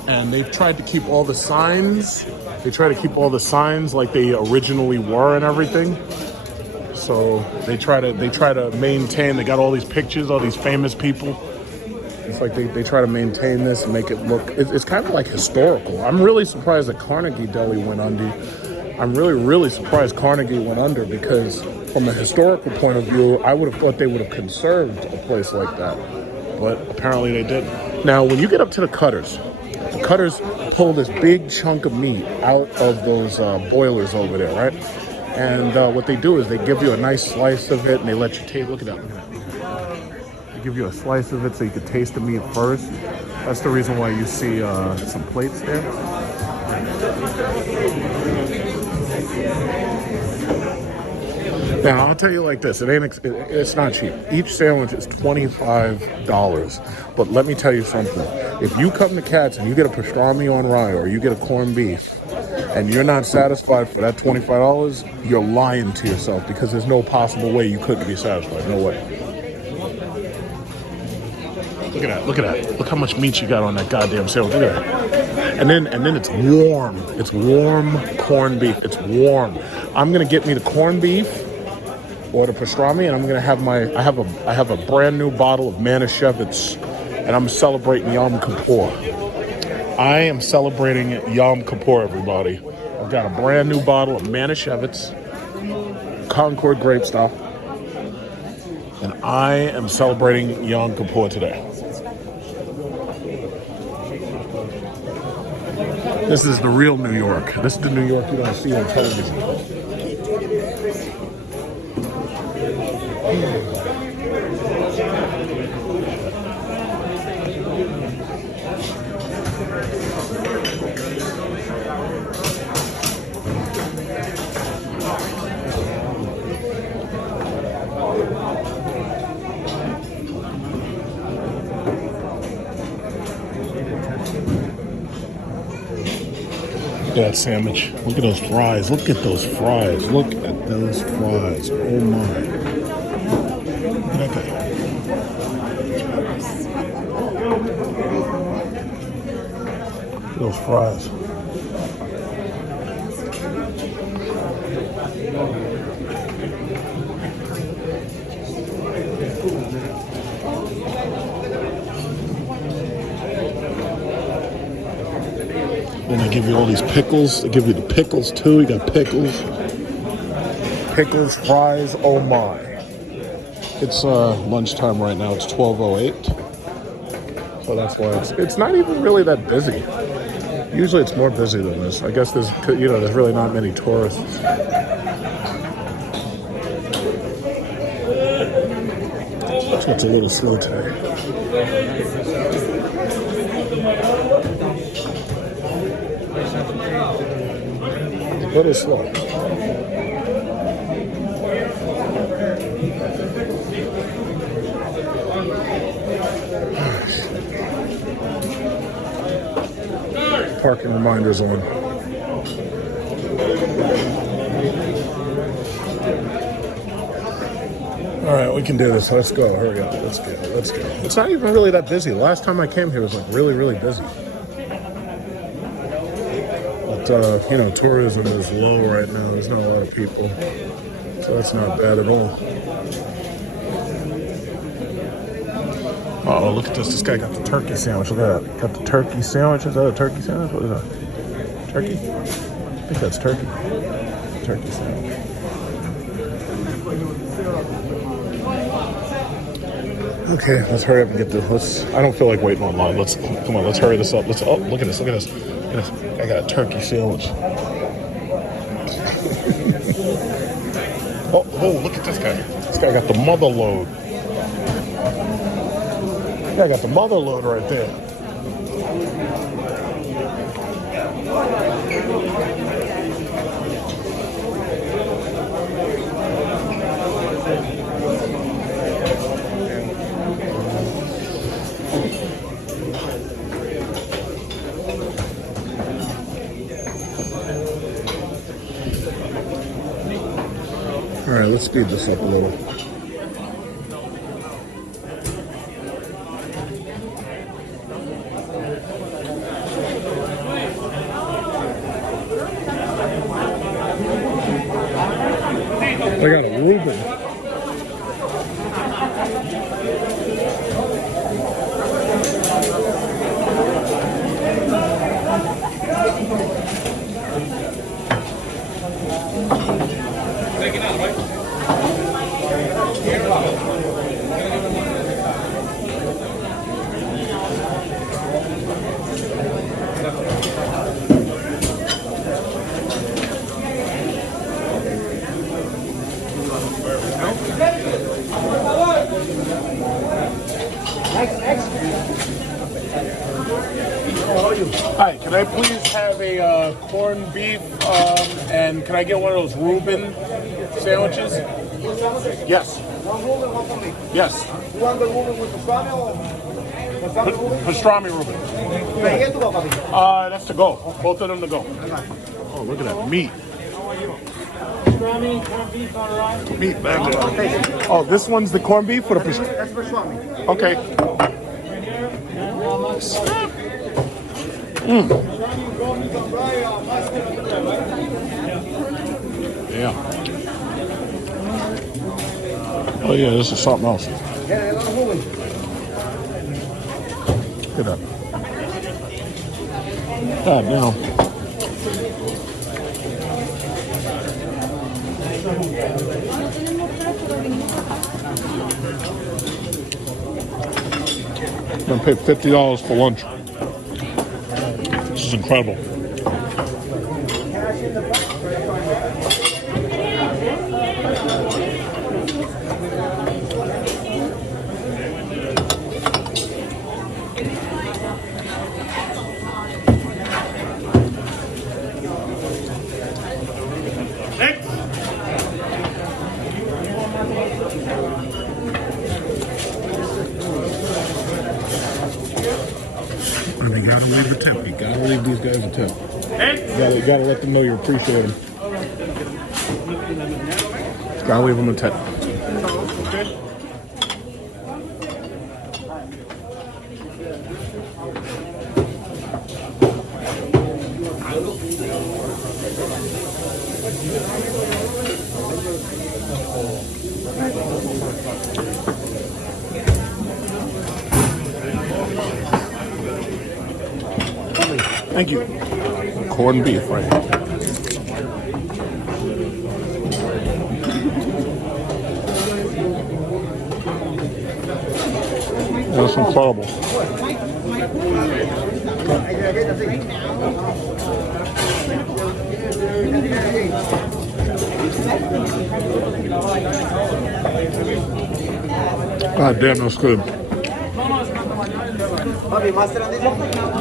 And they've tried to keep all the signs. They try to keep all the signs like they originally were and everything. So they try to maintain, they got all these pictures, all these famous people. It's like they try to maintain this and make it look, it's kind of like historical. I'm really surprised that Carnegie Deli went under. I'm really surprised Carnegie went under because from a historical point of view, I would have thought they would have conserved a place like that. But apparently they didn't. Now, when you get up to the cutters, The cutters pull this big chunk of meat out of those boilers over there, right? And what they do is they give you a nice slice of it, and they let you taste. Look at that. Look at that. They give you a slice of it so you can taste the meat first. That's the reason why you see some plates there. Now, I'll tell you like this, it's not cheap. Each sandwich is $25. But let me tell you something. If you come to Katz and you get a pastrami on rye or you get a corned beef and you're not satisfied for that $25, you're lying to yourself, because there's no possible way you couldn't be satisfied. No way. Look at that. Look at that. Look how much meat you got on that goddamn sandwich. Look at that. And then it's warm. It's warm corned beef. It's warm. I'm gonna get me the corned beef or the pastrami, and I'm gonna have I have a brand new bottle of Manischewitz, and I'm celebrating Yom Kippur. I am celebrating Yom Kippur, everybody. I've got a brand new bottle of Manischewitz, Concord grape stock, and I am celebrating Yom Kippur today. This is the real New York. This is the New York you don't see on television. Look at that sandwich. Look at those fries. Look at those fries. Look at those fries. Oh my. Look at that guy. Look at those fries. Then they give you all these pickles. They give you the pickles too. You got pickles, fries. Oh my! It's lunchtime right now. It's 12:08, so that's why it's not even really that busy. Usually it's more busy than this. I guess there's really not many tourists. So it's a little slow today. But it's slow. Parking reminders on. All right, we can do this. Let's go. Hurry up. Let's go. It's not even really that busy. Last time I came here, it was like really, really busy. But, tourism is low right now. There's not a lot of people. So that's not bad at all. Uh-oh, look at this. This guy got the turkey sandwich. Look at that. Got the turkey sandwich. Is that a turkey sandwich? What is that? Turkey? I think that's turkey. Turkey sandwich. Okay, let's hurry up and get this. I don't feel like waiting online. Come on, let's hurry this up. Look at this. I got a turkey sandwich. oh, look at this guy. This guy got the mother load. Yeah, I got the mother load right there. All right, let's speed this up a little. I got a Reuben. Hi, can I please have a corned beef and can I get one of those Reuben sandwiches? Yes. Yes. You want the Reuben with pastrami or Pastrami Reuben. That's to go. Both of them to go. Oh, look at that meat. Meat back there. Oh, this one's the corned beef for the pastrami. That's pastrami. Okay. Yeah. Oh yeah, this is something else. Look at that. God damn. I'm gonna pay $50 for lunch. This is incredible. And you gotta leave a tip. You gotta leave these guys a tip. You gotta let them know you appreciate them. Gotta leave them a tip. Thank you. Corned beef, right? That's incredible. God damn, that's good.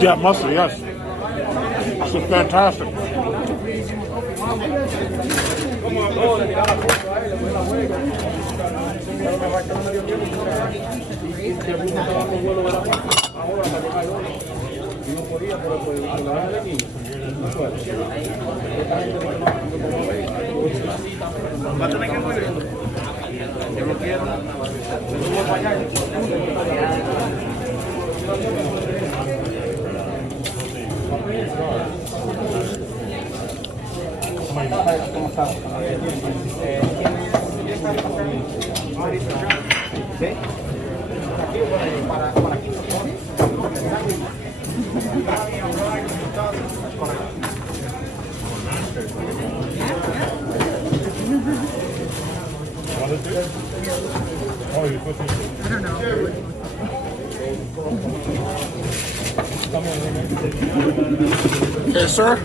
Yeah, mustard, yes. This is fantastic. Hey, sir.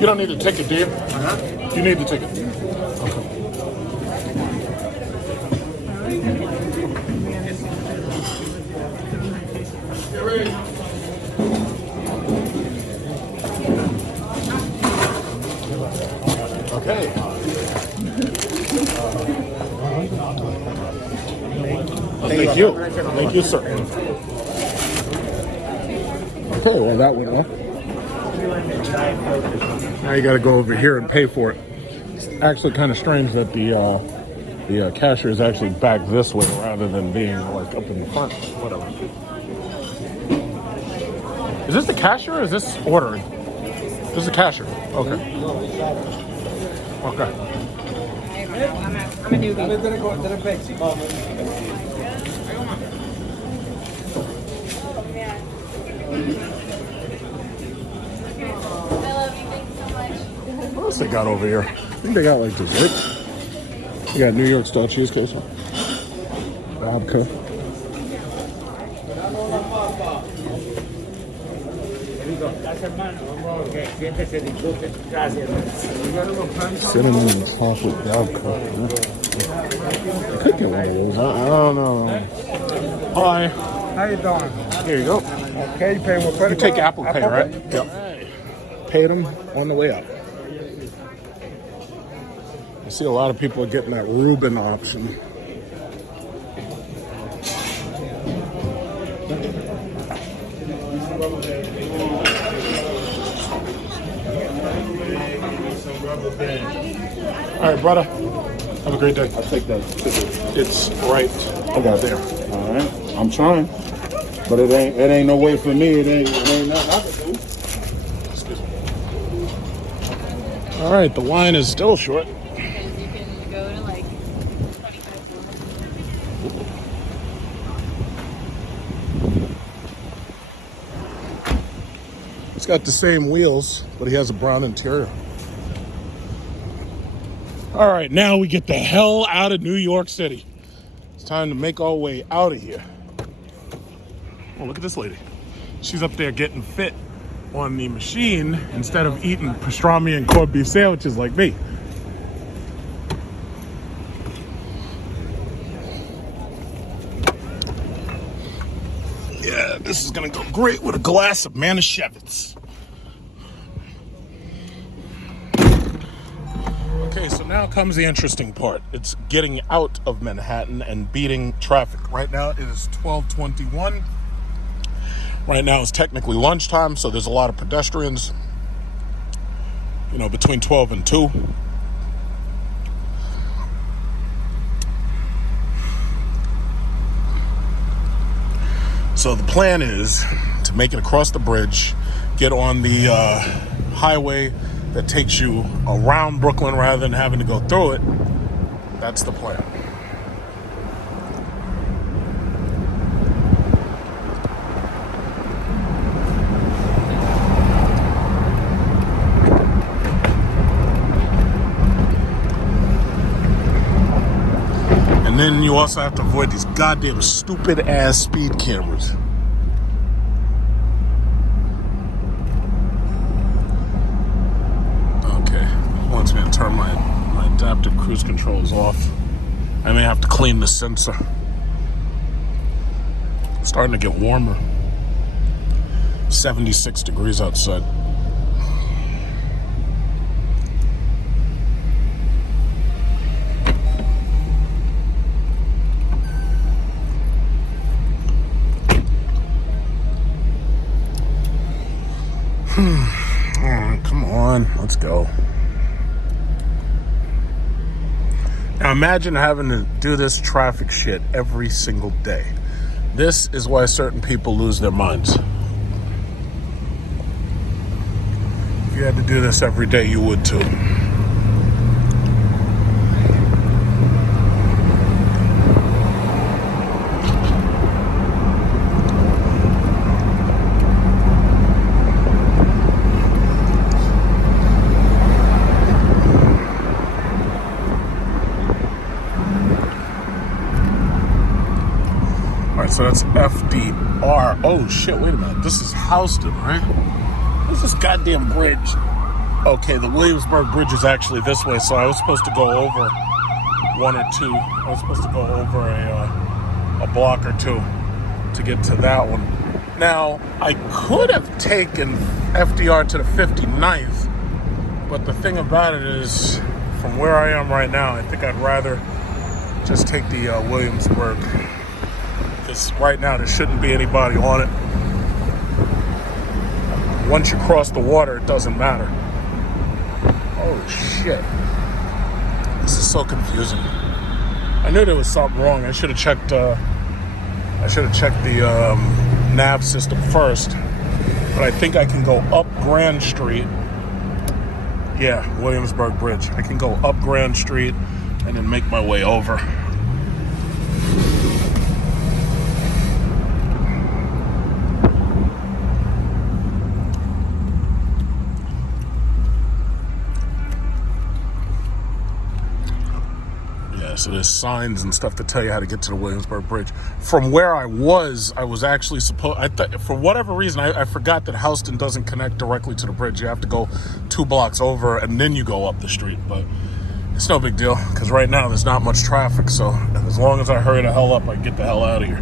You don't need a ticket, do you? You need the ticket. Okay. Thank you. Thank you, sir. Okay, well, that went well. Now you got to go over here and pay for it. It's actually kind of strange that the cashier is actually back this way rather than being like up in the front. Whatever. Is this the cashier or is this ordering? This is the cashier. Okay. Okay. I'm a newbie. What else they got over here? I think they got like dessert. They got New York style cheesecake. Vodka. Cinnamon chocolate dog cup. I could get one of those. I don't know. Hi. How you doing? Here you go. Okay, you paying with credit You take card? Apple Pay, right? Yep. Paid them on the way up. I see a lot of people are getting that Reuben option. All right, brother. Have a great day. I'll take that. It's right there. All right. I'm trying. But it ain't no way for me. It ain't nothing I can do. Excuse me. All right, the line is still short. Because you can go to like 25 It's got the same wheels, but he has a brown interior. All right, now we get the hell out of New York City. It's time to make our way out of here. Oh, look at this lady. She's up there getting fit on the machine instead of eating pastrami and corned beef sandwiches like me. Yeah, this is gonna go great with a glass of Manischewitz. Okay, so now comes the interesting part. It's getting out of Manhattan and beating traffic. Right now it is 12:21. Right now it's technically lunchtime, so there's a lot of pedestrians, you know, between 12 and 2. So the plan is to make it across the bridge, get on the highway that takes you around Brooklyn rather than having to go through it. That's the plan. And then you also have to avoid these goddamn stupid ass speed cameras. Okay, wants me to turn my adaptive cruise controls off. I may have to clean the sensor. It's starting to get warmer. 76 degrees outside. Come on, let's go. Now imagine having to do this traffic shit every single day. This is why certain people lose their minds. If you had to do this every day, you would too. So that's FDR. Oh shit, wait a minute. This is Houston, right? What's this goddamn bridge? Okay, the Williamsburg Bridge is actually this way, so I was supposed to go over one or two. I was supposed to go over a block or two to get to that one. Now, I could have taken FDR to the 59th, but the thing about it is, from where I am right now, I think I'd rather just take the Williamsburg. Because right now there shouldn't be anybody on it. Once you cross the water, it doesn't matter. Oh shit. This is so confusing. I knew there was something wrong. I should have checked the nav system first. But I think I can go up Grand Street. Yeah, Williamsburg Bridge. I can go up Grand Street and then make my way over. Yeah, so there's signs and stuff to tell you how to get to the Williamsburg Bridge. From where I was actually supposed, for whatever reason, I forgot that Houston doesn't connect directly to the bridge. You have to go 2 blocks over and then you go up the street. But it's no big deal because right now there's not much traffic. So as long as I hurry the hell up, I get the hell out of here.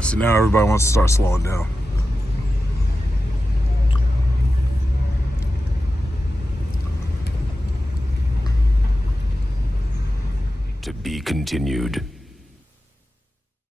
So now everybody wants to start slowing down. To be continued.